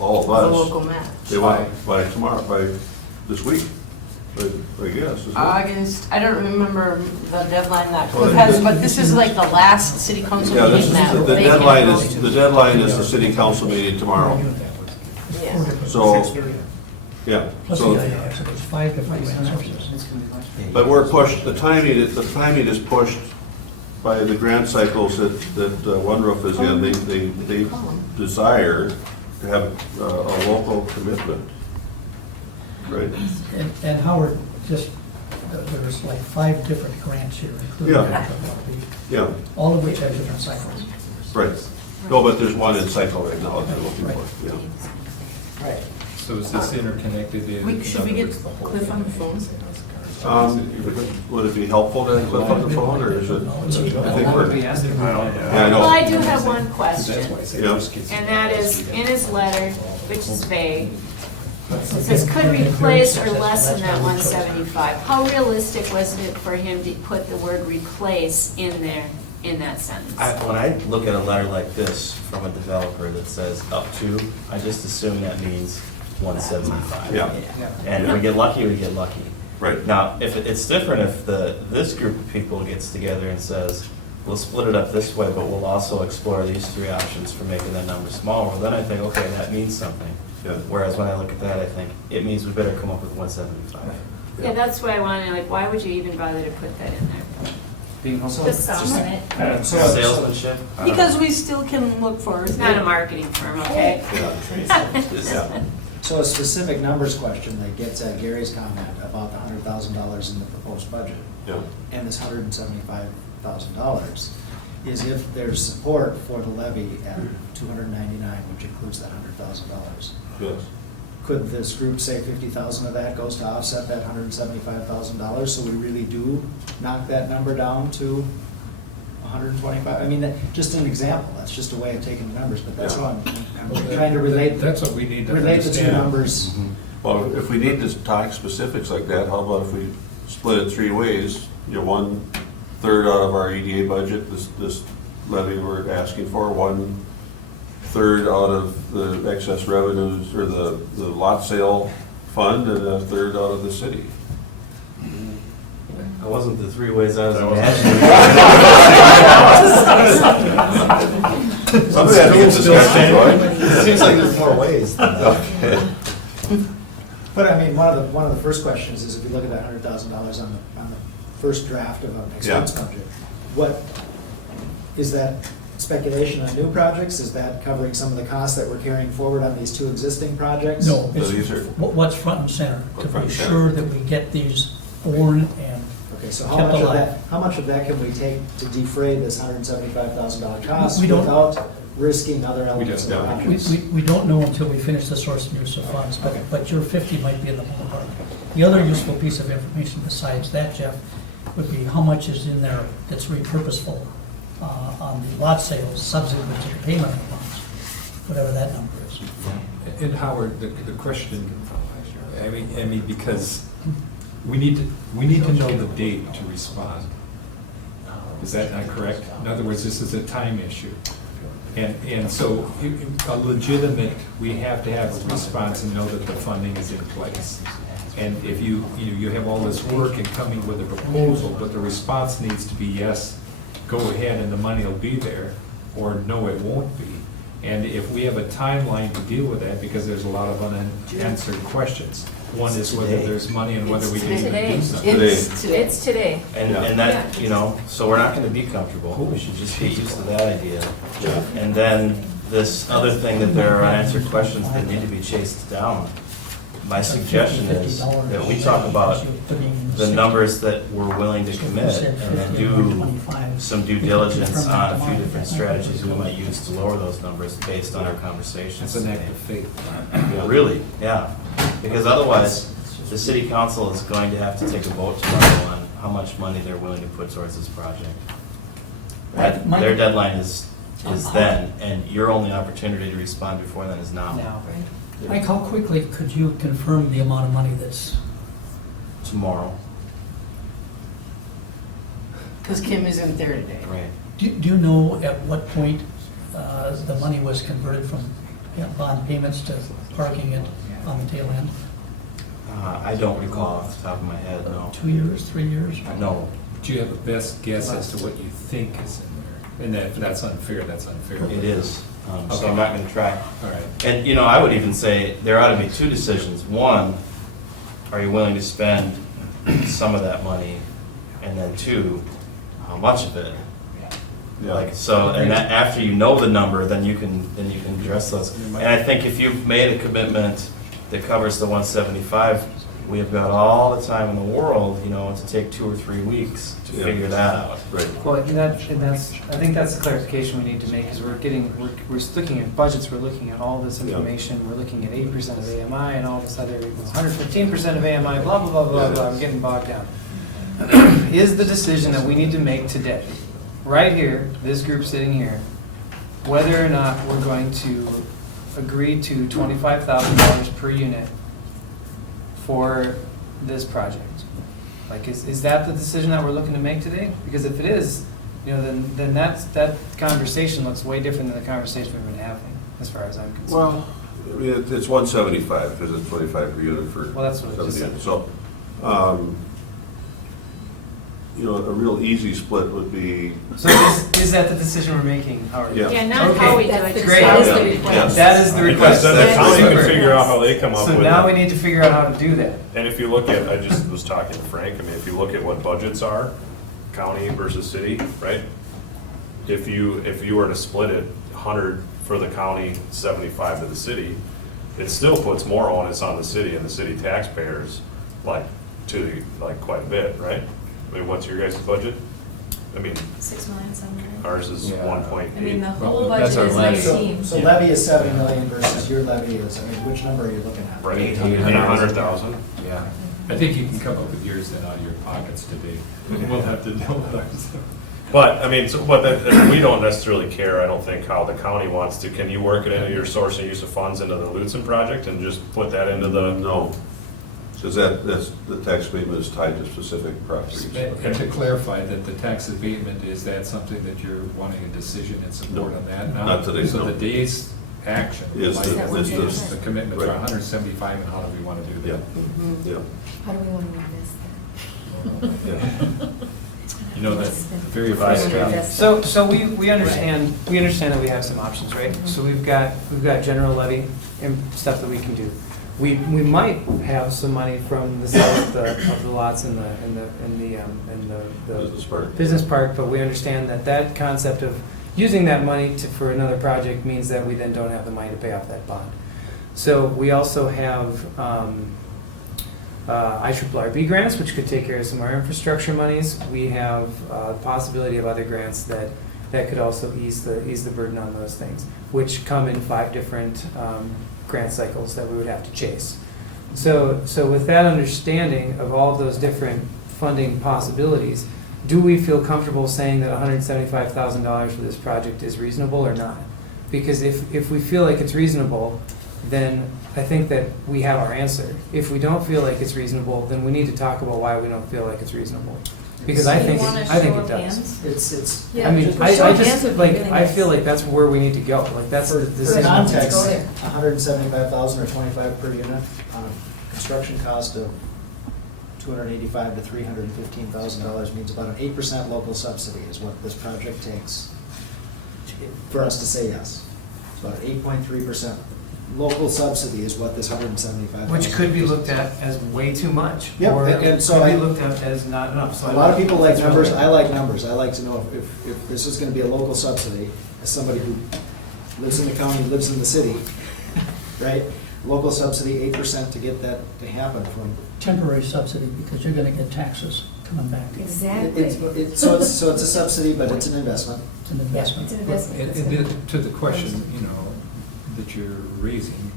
all of The us. local match. They want by tomorrow, by this week, I guess, isn't it? August, I don't remember the deadline that Well, Cliff has, but this is like the last city council Yeah, this meeting is, that the they can deadline go is, to. the deadline is the city council meeting tomorrow. Yeah. So, yeah, Plus so, the EDA, so there's 5 different grant sources. but we're pushed, the timing is pushed by the grant cycles that One Roof is in. They desire to have a local commitment, right? And Howard, just, there's like 5 different grants here, including Yeah. Yeah, all of which have different cycles. right. No, but there's one in cycle right now that they're looking for, yeah. Right. So is this interconnected in? Should we other get words, the whole Cliff on the thing? phone? Would it be helpful to click on the phone, or is it? I think That would be we're. asking. Yeah, I know. Well, I do have one question, Yeah. and that is, in his letter, which is vague, it says, could replace or lessen that 175. How realistic was it for him to put the word replace in there, in that sentence? When I look at a letter like this from a developer that says up to, I just assume that means 175. Yeah. And if we get lucky, we get lucky. Right. Now, if it's different if this group of people gets together and says, we'll split it up this way, but we'll also explore these three options for making that number smaller, well, then I think, okay, that means something. Yeah. Whereas when I look at that, I think it means we better come up with 175. Yeah, that's why I wanted, like, why would you even bother to put that in there? Being also. Just sound it. Salesmanship? I don't Because know. we still can look for. It's not a marketing firm, okay? Yeah. So a specific numbers question that gets at Gary's comment about the $100,000 in the proposed budget. Yeah. And this $175,000 is if there's support for the levy at $299, which includes that $100,000. Yes. Could this group say 50,000 of that goes to offset that $175,000, so we really do knock that number down to 125? I mean, just an example, that's just a way of taking the numbers, but that's Yeah. what I'm trying to relate. That's what we need to Relate the two understand. numbers. Well, if we need to talk specifics like that, how about if we split it three ways? You know, 1/3 out of our EDA budget, this levy we're asking for, 1/3 out of the excess revenues, or the lot sale fund, and 1/3 out of the city. It wasn't the three ways I was imagining. Somebody had to get discussion going. It seems like there's more ways than that. Okay. But I mean, one of the first questions is if you look at that $100,000 on the first draft of an expense budget, what, is that speculation on new projects? Is that covering some of the costs that we're carrying forward on these two existing projects? No, So it's these are- what's front and center, to Front be and center. sure that we get these born and Okay, so kept alive. how much of that can we take to defray this $175,000 cost We don't- without risking other elements of the don't. project? We don't know until we finish the source and use of funds, Okay. but your 50 might be in the ballpark. The other useful piece of information besides that, Jeff, would be how much is in there that's repurposeful on the lot sales subsequent to the payment of funds, whatever that number is. And Howard, the question, I mean, because we need to know the date to respond. Is that not correct? In other words, this is a time issue. And so a legitimate, we have to have a response and know that the funding is in place. And if you have all this work and coming with a proposal, but the response needs to be yes, go ahead and the money will be there, or no, it won't be. And if we have a timeline to deal with that, because there's a lot of unanswered questions. One is whether there's money and whether we can even Today. do something. It's today. And that, so we're not gonna be comfortable, we should just get used to that idea. And then this other thing that there are unanswered questions that need to be chased down. My suggestion is that we talk about the numbers that we're willing to commit and then do some due diligence on a few different strategies we might use to lower those numbers based on our conversations. It's an act of faith. Really, yeah, because otherwise, the city council is going to have to take a vote tomorrow on how much money they're willing to put towards this project. Their deadline is then, and your only opportunity to respond before then is now. Now, Mike, how quickly could you confirm the amount of money that's, Tomorrow, Because Kim isn't there today. right. do you know at what point the money was converted from bond payments to parking it on the tail end? I don't recall off the top of my head, no. 2 years, 3 years? No. Do you have a best guess as to what you think is in there? And if that's unfair, that's unfair. It is, so Okay. I'm not gonna try. All right. And, I would even say there ought to be two decisions. One, are you willing to spend some of that money? And then two, how much of it? Like, so, and that, after you know the number, then you can address those. And I think if you've made a commitment that covers the 175, we have got all the time in the world, you know, to take 2 or 3 weeks to Yeah. figure that out. Right. Well, and that's, I think that's the clarification we need to make, because we're looking at budgets, we're looking at all this Yeah. information, we're looking at 8% of AMI and all this other, 115% of AMI, blah, blah, blah, blah, blah, I'm getting bogged down. Is the decision that we need to make today, right here, this group sitting here, whether or not we're going to agree to $25,000 per unit for this project? Like, is that the decision that we're looking to make today? Because if it is, you know, then that conversation looks way different than the conversation we've been having, as far as I'm concerned. Well, I mean, it's 175 because it's 25 per unit for Well, that's what I just 70 said. units. So, you know, a real easy split would be, So is that the decision we're making, Howard? Yeah. Yeah, not Okay. how we do That's the- it. Great. that is the Yeah. request. That is the Because request. then the That's county can super. figure out how they come up with So it. now we need to figure out how to do that. And if you look at, I just was talking to Frank, I mean, if you look at what budgets are, county versus city, right? If you were to split it 100 for the county, 75 to the city, it still puts more onus on the city and the city taxpayers, like quite a bit, right? I mean, what's your guys' budget? I mean, 6 million, 7 million. ours is Yeah. 1.8. I mean, the Well, whole that's budget our is levy. 19. So levy is 7 million versus your levy is, I mean, which number are you looking at? Right, 800,000. 800,000. Yeah. I think you can come up with yours then out of your pockets today. We'll have to deal with ours. But, I mean, but we don't necessarily care, I don't think, how the county wants to. Can you work it into your source and use of funds into the Lutzen project and just put that into the? no. Because that's, the tax abatement is tied to specific properties. And to clarify that the tax abatement, is that something that you're wanting a decision and support No, on that now? not today, So no. the day's action, Is like, the- is is the commitment for right. 175, and how do we want to do Yeah, that? yeah, How do we want to move this yeah. You know, that's very frustrating. then? So we understand that we have some options, right? So we've got general levy and stuff that we can do. We might have some money from the sale of the lots in the Business park. business park, but we understand that concept of using that money for another project means that we then don't have the money to pay off that bond. So we also have IRRB grants, which could take care of some of our infrastructure monies. We have possibility of other grants that could also ease the burden on those things, which come in 5 different grant cycles that we would have to chase. So with that understanding of all of those different funding possibilities, do we feel comfortable saying that $175,000 for this project is reasonable or not? Because if we feel like it's reasonable, then I think that we have our answer. If we don't feel like it's reasonable, then we need to talk about why we don't feel like it's reasonable. Because I Do you think, want a I think show it of does. hands? It's, Yeah, I mean, just a I show of hands just, would be like, really I nice. feel like that's where we need to go. Like, that's for the for decision. context, Let's go there. 175,000 or 25 per unit on a construction cost of $285,000 to $315,000 means about an 8% local subsidy is what this project takes for us to say yes. It's about an 8.3% local subsidy is what this 175,000. Which could be looked at as way too much. Yep, Or and so could be I- looked at as not enough. So A lot of people like that's numbers, really- I like numbers, I like to know if this is gonna be a local subsidy, as somebody who lives in the county, lives in the city, right? Local subsidy, 8% to get that to happen from. Temporary subsidy, because you're gonna get taxes coming back. Exactly. So it's a subsidy, but it's an investment. It's an investment. It's an investment. And to the question, you know, that you're raising,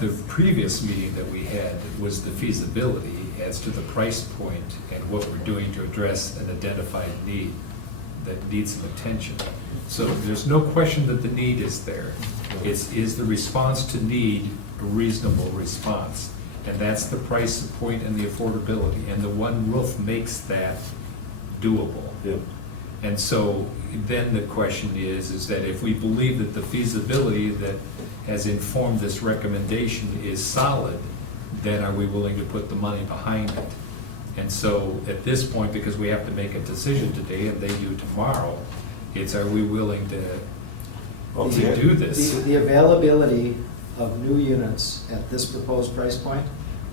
the previous meeting that we had was the feasibility as to the price point and what we're doing to address an identified need that needs some attention. So there's no question that the need is there. Is the response to need a reasonable response? And that's the price point and the affordability, and the one roof makes that doable. Yeah. And so then the question is that if we believe that the feasibility that has informed this recommendation is solid, then are we willing to put the money behind it? And so at this point, because we have to make a decision today and they do tomorrow, it's are we willing to do this? The availability of new units at this proposed price point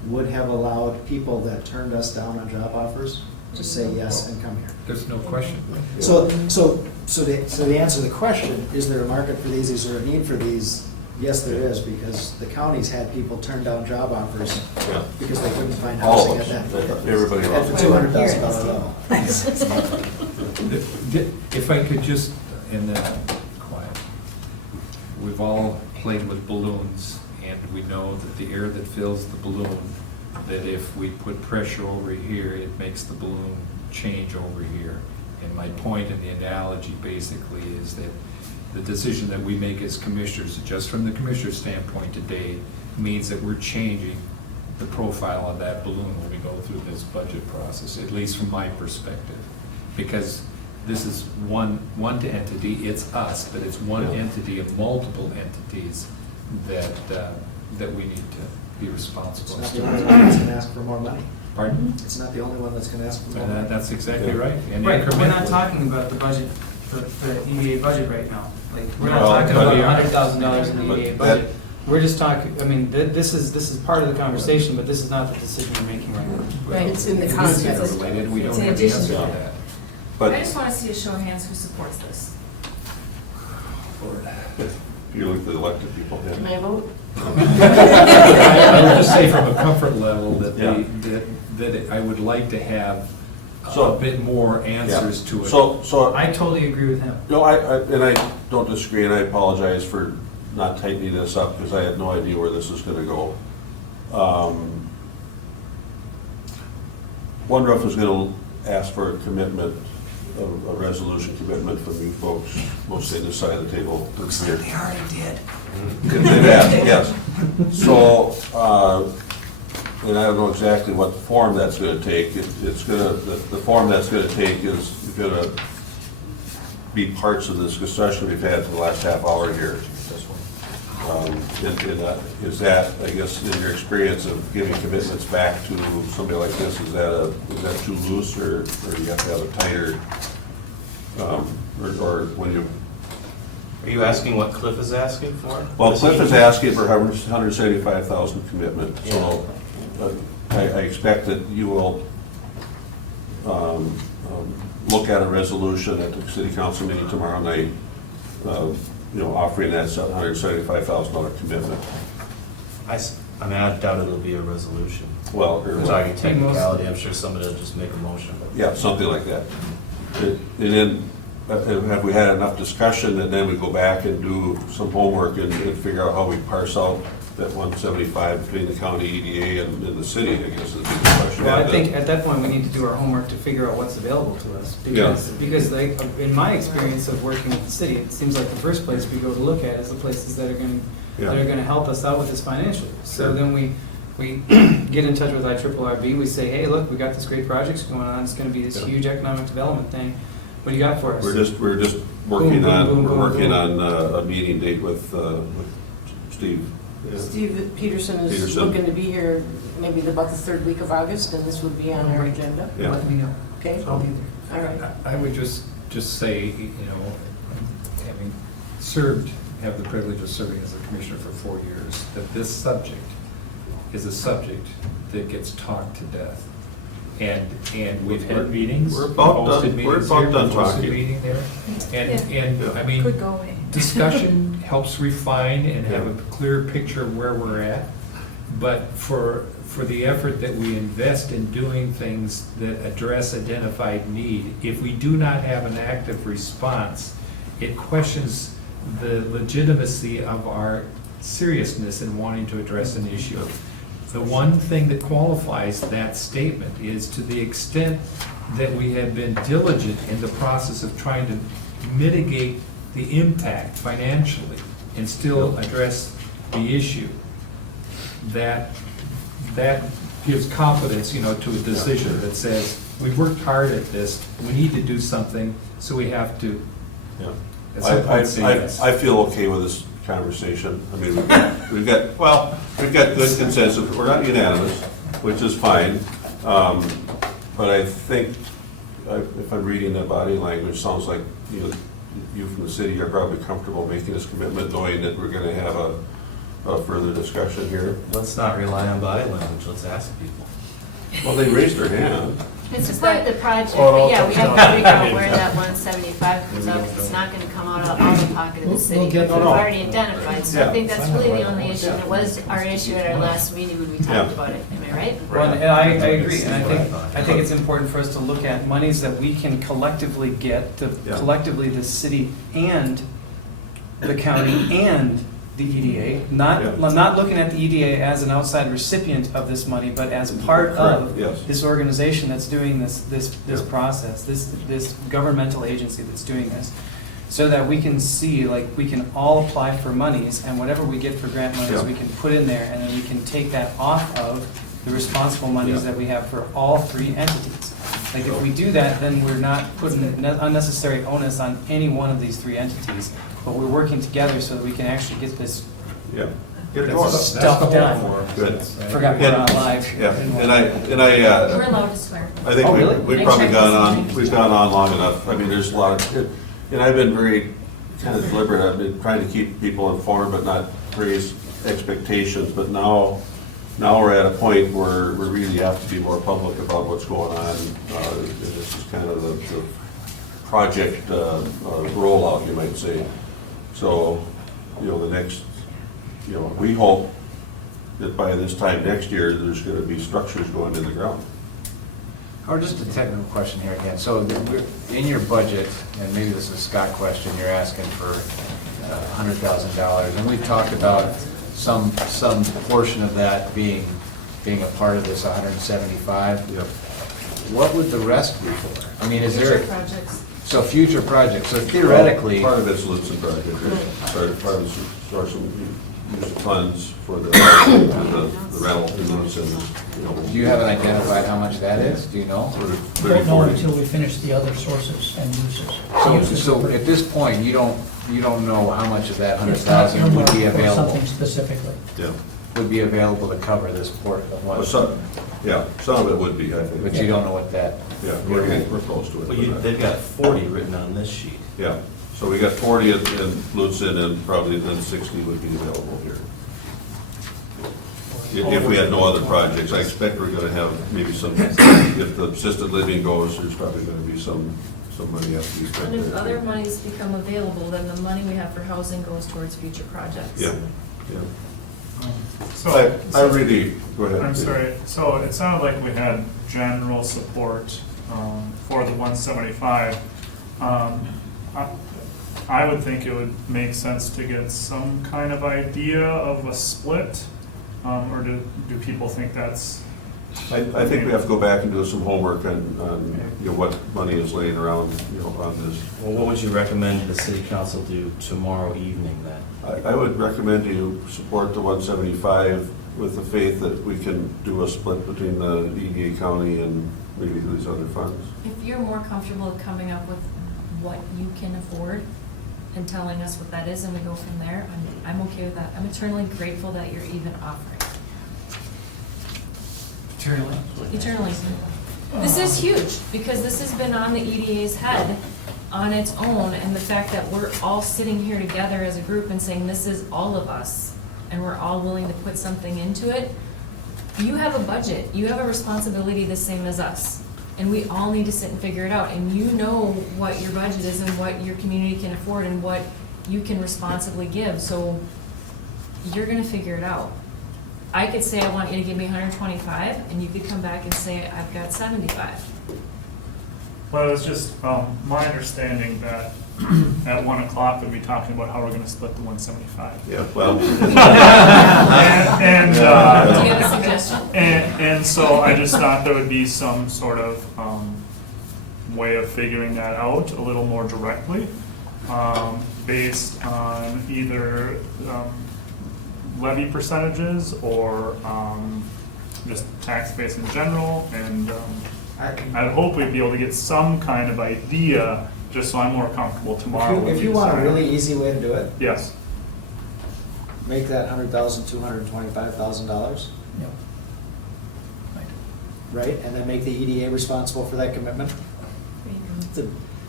would have allowed people that turned us down on job offers to say yes and come here. There's no question. So to answer the question, is there a market for these, is there a need for these? Yes, there is, because the county's had people turn down job offers Yeah. because they couldn't find All housing of at us, that. everybody At else. the $200,000 level. If I could just, and then quiet. We've all played with balloons, and we know that the air that fills the balloon, that if we put pressure over here, it makes the balloon change over here. And my point in the analogy basically is that the decision that we make as commissioners, just from the commissioner's standpoint today, means that we're changing the profile of that balloon when we go through this budget process, at least from my perspective. Because this is one entity, it's us, but it's one entity of multiple entities that we need to be It's responsible. not the only one that's gonna ask for more money. Pardon? It's not the only one that's gonna ask for more money. That's exactly right. And Right, but we're not incrementally. talking about the budget, the EDA budget right now. Like, we're not Well, talking but about we are. $100,000 in the But EDA that- budget. We're just talking, I mean, this is part of the conversation, but this is not the decision we're making right now. Right, it's in the It is context. interrelated, we It's don't in have the addition answer to to that. that. But I just want to see a show of hands who supports this. you look at the elected people, Can yeah. I vote? I would just say from a comfort level that Yeah. I would like to have So- a bit more answers to it. So, I totally agree with him. no, and I don't disagree, and I apologize for not tightening this up, because I had no idea where this is gonna go. Wonder if is gonna ask for a commitment, a resolution commitment from you folks, mostly this side of the table. We already did. They've asked, yes. So, and I don't know exactly what form that's gonna take. It's gonna, the form that's gonna take is gonna be parts of this discussion we've had for the last half hour here. Is that, I guess, in your experience of giving commitments back to somebody like this, is that too loose, or you have to have a tighter, or when you, Are you asking what Cliff is asking for? well, Cliff is asking for $175,000 commitment, so I expect that you will look at a resolution at the city council meeting tomorrow night, offering that $175,000 commitment. I mean, I doubt it'll be a resolution. Well, We're talking technicality, I'm sure somebody will just make a motion. yeah, something like that. And then, have we had enough discussion, and then we go back and do some homework and figure out how we parse out that 175 between the county EDA and the city, I guess is the question. Well, I think at that point, we need to do our homework to figure out what's available to us. Because like, in my experience of working with the city, it seems like the first place we go to look at is the places that are gonna help us out with this financially. So Sure. then we get in touch with IRRB, we say, hey, look, we got this great project going on, it's gonna be this Yeah. huge economic development thing. What do you got for us? We're just working Boom, boom, on, boom, we're boom, working boom. on a meeting date with Steve. Steve Peterson is Peterson. looking to be here maybe about the third week of August, and this would be on our agenda. Yeah. Let me know. Okay? I'll be there. All right. I would just say, having have the privilege of serving as a commissioner for 4 years, that this subject is a subject that gets talked to death. And we've had meetings. We're about we've hosted done- we're meetings about here, done we've hosted talking. meeting there. And Yeah. I mean, Could go away. discussion helps refine and have a Yeah. clear picture of where we're at. But for the effort that we invest in doing things that address identified need, if we do not have an active response, it questions the legitimacy of our seriousness in wanting to address an issue. The one thing that qualifies that statement is, to the extent that we have been diligent in the process of trying to mitigate the impact financially and still address the issue, that gives confidence, to a decision that says, we've worked hard at this, we need to do something, so we have to, Yeah. at some point, say yes. I feel okay with this conversation. I mean, we've got good consensus. We're not unanimous, which is fine. But I think, if I'm reading the body language, sounds like, you from the city are probably comfortable making this commitment, knowing that we're gonna have a further discussion here. Let's not rely on body language, let's ask people. Well, they raised their hand. It's a part of the project, Oh, but yeah, we have to figure out where okay. that 175 comes out, 'cause it's not gonna come out of the pocket of the city. We'll get We've there. already identified, so Yeah. I think that's really the only issue. It was our issue at our last meeting when we Yeah. talked about it, am I right? Well, and I agree, and I think it's important for us to look at monies that we can collectively get, Yeah. collectively the city and the county and the EDA, not looking at the EDA as an outside recipient of this money, but as part of Correct, yes. this organization that's doing this Yeah. process, this governmental agency that's doing this. So that we can see, like, we can all apply for monies, and whatever we get for grant monies, Yeah. we can put in there, and then we can take that off of the responsible monies Yeah. that we have for all three entities. Like, if we do that, then we're not putting unnecessary onus on any one of these three entities, but we're working together so that we can actually get this Yeah. Get it going. stuff done. Good. Forgot we're on live. Yeah, and I, We're allowed to swear. I think Oh, really? we've I probably checked gone this on, morning. we've gone on long enough. I mean, there's a lot of, and I've been very kind of deliberate. I've been trying to keep people informed, but not raise expectations. But now we're at a point where we really have to be more public about what's going on. And this is kind of the project rollout, you might say. So, the next, we hope that by this time next year, there's gonna be structures going in the ground. Or just a technical question here again. So in your budget, and maybe this is a Scott question, you're asking for $100,000. And we've talked about some portion of that being a part of this 175. Yep. What would the rest be for? I mean, is Future there, projects. so future projects, so theoretically. Part of it's Lutzen project, right? Part of it's source of use funds for the rental in those, Do you have it identified how much that is? Do you know? sort of We 30, don't know 40. until we finish the other sources and uses. So at this point, you don't know how much of that It's not 100,000 would be earmarked for available, something specifically. Yeah. would be available to cover this port of Well, what? some of it would be, I think. But you don't know what that. Yeah, we're close to it. Well, they've got 40 written on this sheet. Yeah, so we got 40 in Lutzen and probably then 60 would be available here. If we had no other projects, I expect we're gonna have maybe some, if the assisted living goes, there's probably gonna be some money has to be spent. And if there. other monies become available, then the money we have for housing goes towards future projects. Yeah, yeah. So, I really, go ahead. I'm sorry, so it sounded like we had general support for the 175. I would think it would make sense to get some kind of idea of a split, or do people think that's? I think we have to go back and do some homework on what money is laying around, on this. Well, what would you recommend the city council do tomorrow evening then? I would recommend you support the 175 with the faith that we can do a split between the EDA county and maybe these other funds. If you're more comfortable coming up with what you can afford and telling us what that is and we go from there, I'm okay with that. I'm eternally grateful that you're even offering. Eternally. This is huge, because this has been on the EDA's head on its own, and the fact that we're all sitting here together as a group and saying this is all of us, and we're all willing to put something into it. You have a budget, you have a responsibility the same as us, and we all need to sit and figure it out, and you know what your budget is and what your community can afford and what you can responsibly give, so you're gonna figure it out. I could say I want you to give me 125, and you could come back and say I've got 75. Well, it's just my understanding that at 1 o'clock we'll be talking about how we're going to split the 175. Yeah, well. and Do you have a suggestion? And so I just thought there would be some sort of way of figuring that out a little more directly, based on either levy percentages or just tax base in general, and I'd hope we'd be able to get some kind of idea, just so I'm more comfortable tomorrow. If you want a really easy way to do it, Yes. make that $100,000, $225,000, Yep. right? And then make the EDA responsible for that commitment.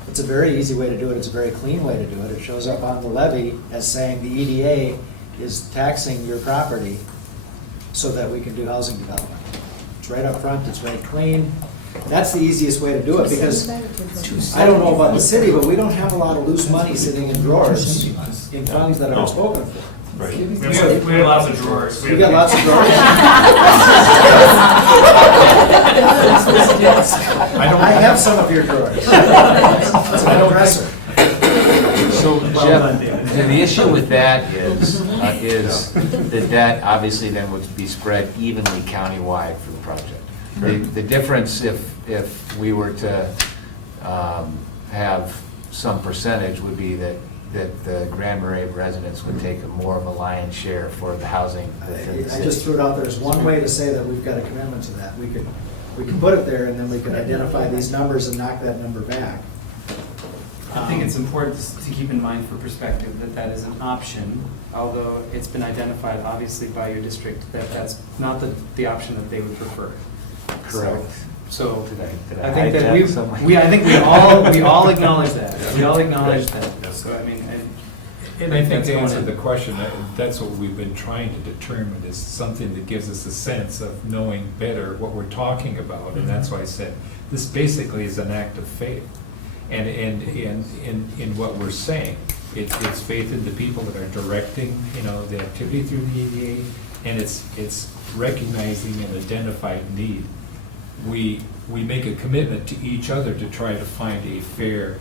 It's a very easy way to do it. It's a very clean way to do it. It shows up on the levy as saying the EDA is taxing your property so that we can do housing development. right up front, it's right clean. That's the easiest way to do it, because I don't know about the city, but we don't have a lot of loose money sitting in drawers in funds that aren't spoken for. Right. We have lots of drawers. You got lots of drawers? I have some of your drawers. It's an dresser. So Jeff, the issue with that is that obviously then would be spread evenly countywide for the project. The difference if we were to have some percentage would be that the Grand Marais residents would take more of a lion's share for the housing within the I city. just threw it out there as one way to say that we've got a commitment to that. We could put it there, and then we could identify these numbers and knock that number back. I think it's important to keep in mind for perspective that that is an option, although it's been identified obviously by your district that that's not the option that they would prefer. Correct. So Did I I think that hide that somewhere? I think we all acknowledge that. We all acknowledge that. So I mean, And I think that's to going answer in. the question, that's what we've been trying to determine, is something that gives us a sense of knowing better what we're talking about. And that's why I said, this basically is an act of faith. And in what we're saying, it's faith in the people that are directing, the activity through the EDA, and it's recognizing an identified need. We make a commitment to each other to try to find a fair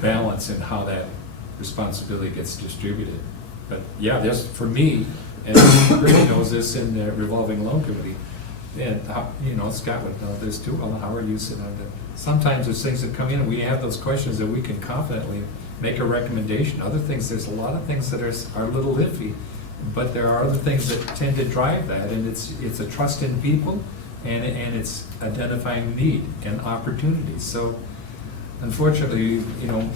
balance in how that responsibility gets distributed. But yeah, there's, for me, and Brittany knows this in the revolving loan committee, and Scott would know this too, well, how are you sitting on that? Sometimes there's things that come in, and we have those questions that we can confidently make a recommendation. Other things, there's a lot of things that are a little iffy, but there are other things that tend to drive that, and it's a trust in people, and it's identifying need and opportunities. So unfortunately,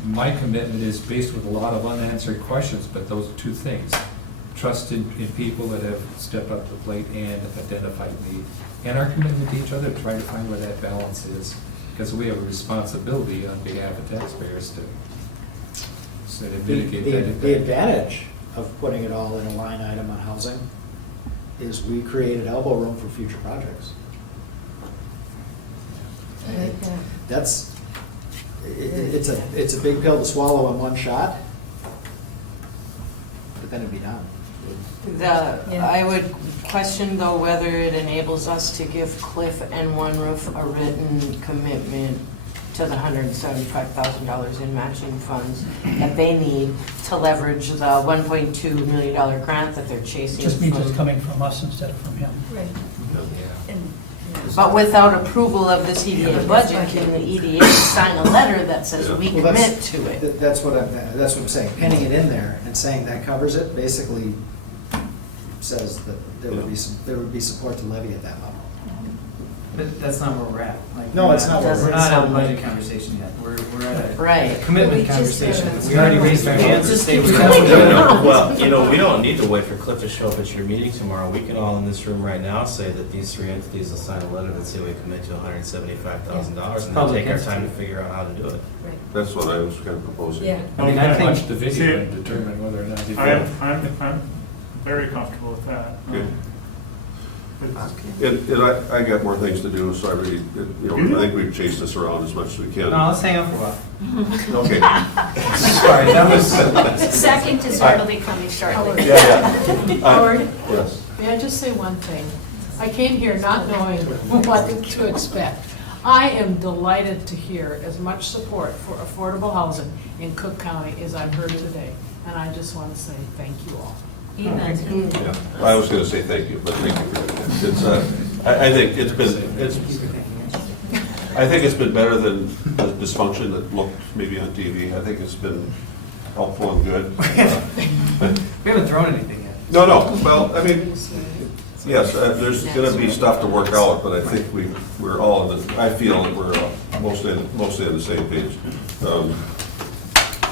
my commitment is based with a lot of unanswered questions, but those two things, trust in people that have stepped up to the plate and identified need, and our commitment to each other to try to find where that balance is, because we have a responsibility on behalf of taxpayers to mitigate that impact. The advantage of putting it all in a line item on housing is we created elbow room for future projects. That's, it's a big pill to swallow in one shot, but then it'd be done. I would question though whether it enables us to give Cliff and One Roof a written commitment to the $175,000 in matching funds that they need to leverage the $1.2 million grant that they're chasing. Just means it's from- coming from us instead of from him. Right. Yeah. And, But without approval of this EDA budget, can the EDA sign a letter that says we Well, commit to it? That's what I'm saying, pinning it in there and saying that covers it, basically says that there would be support to levy at that level. But that's not where we're at. Like, No, we're it's not where We're we're not at. at a budget conversation yet. We're at a Right. commitment We just conversation. haven't- We already raised our hands to say we're Just going keep to do it. Well, we don't need to wait for Cliff to show up at your meeting tomorrow. We can all in this room right now say that these three entities will sign a letter that say we commit to $175,000 and then Public take our time to entity. figure out how to do it. right. That's what I was kind of proposing. Yeah. I mean, I think. Watch the video See, and determine whether or not you I'm very comfortable with that. Good. It's- I got more things to do, so I really, I think we've chased this around as much as we can. No, let's hang out for a while. Okay. Sorry, that was. Second is orderly coming shortly. Yeah. Howard, Yes. may I just say one thing? I came here not knowing what to expect. I am delighted to hear as much support for affordable housing in Cook County as I've heard today. And I just want to say thank you all. Amen. Yeah, I was gonna say thank you, but thank you for that. It's, I think it's been better than the dysfunction that looked maybe on TV. I think it's been helpful and good. We haven't thrown anything yet. No, well, I mean, yes, there's gonna be stuff to work out, but I think we're all I feel that we're mostly on the same page.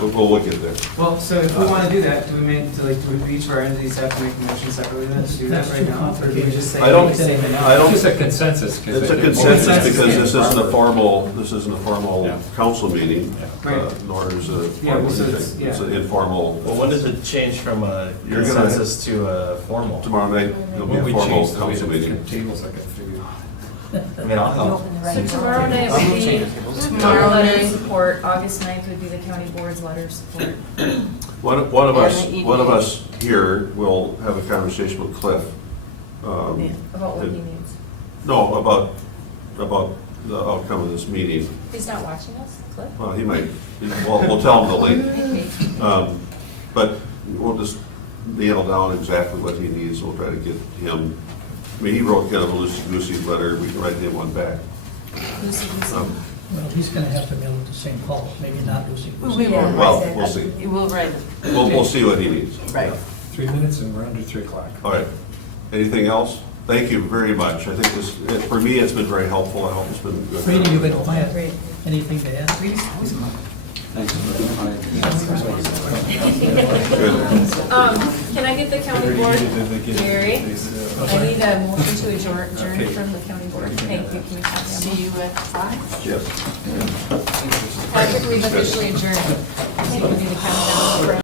we'll get there. Well, so if we wanna do that, do we each of our entities have to make a motion separately then to do that That's right too now? Or do we complicated. just say? I don't- say it now? I don't- Just a consensus. 'cause It's I a think- consensus because Yeah. this isn't a formal Yeah. council meeting, Right. nor is it a Yeah, formal so meeting. it's- It's yeah. an informal, Well, when does it change from a You're gonna- consensus to a formal? tomorrow night, it'll be When a we formal change the way council the meeting. tables, I got figured. I mean, I'll help. So tomorrow night would be Tomorrow letter of night. support, August 9th would be the county board's letter of support. One of And the us here will have a conversation with Cliff. About what he needs. No, about the outcome of this meeting. He's not watching us, Cliff? Well, he might, we'll tell him the link. But we'll just nail down exactly what he needs, we'll try to get him, I mean, he wrote kind of a loosey-goosey letter, we can write him one back. Um, Well, he's gonna have to mail it to St. Paul, maybe not Lucy. We will Well, write it. we'll see. You will write it. We'll see what he needs. Right. 3 minutes and we're under 3 o'clock. All right. Anything else? Thank you very much. I think this, for me, it's been very helpful. I hope it's been good. Rainey, you've been quiet. Great. Anything to add? Can I get the county board, Gary? I need a motion to adjourn from the county board. Thank you. Can we have that? See you at 5? Yes. Patrick, we've officially adjourned. I think we need to count down.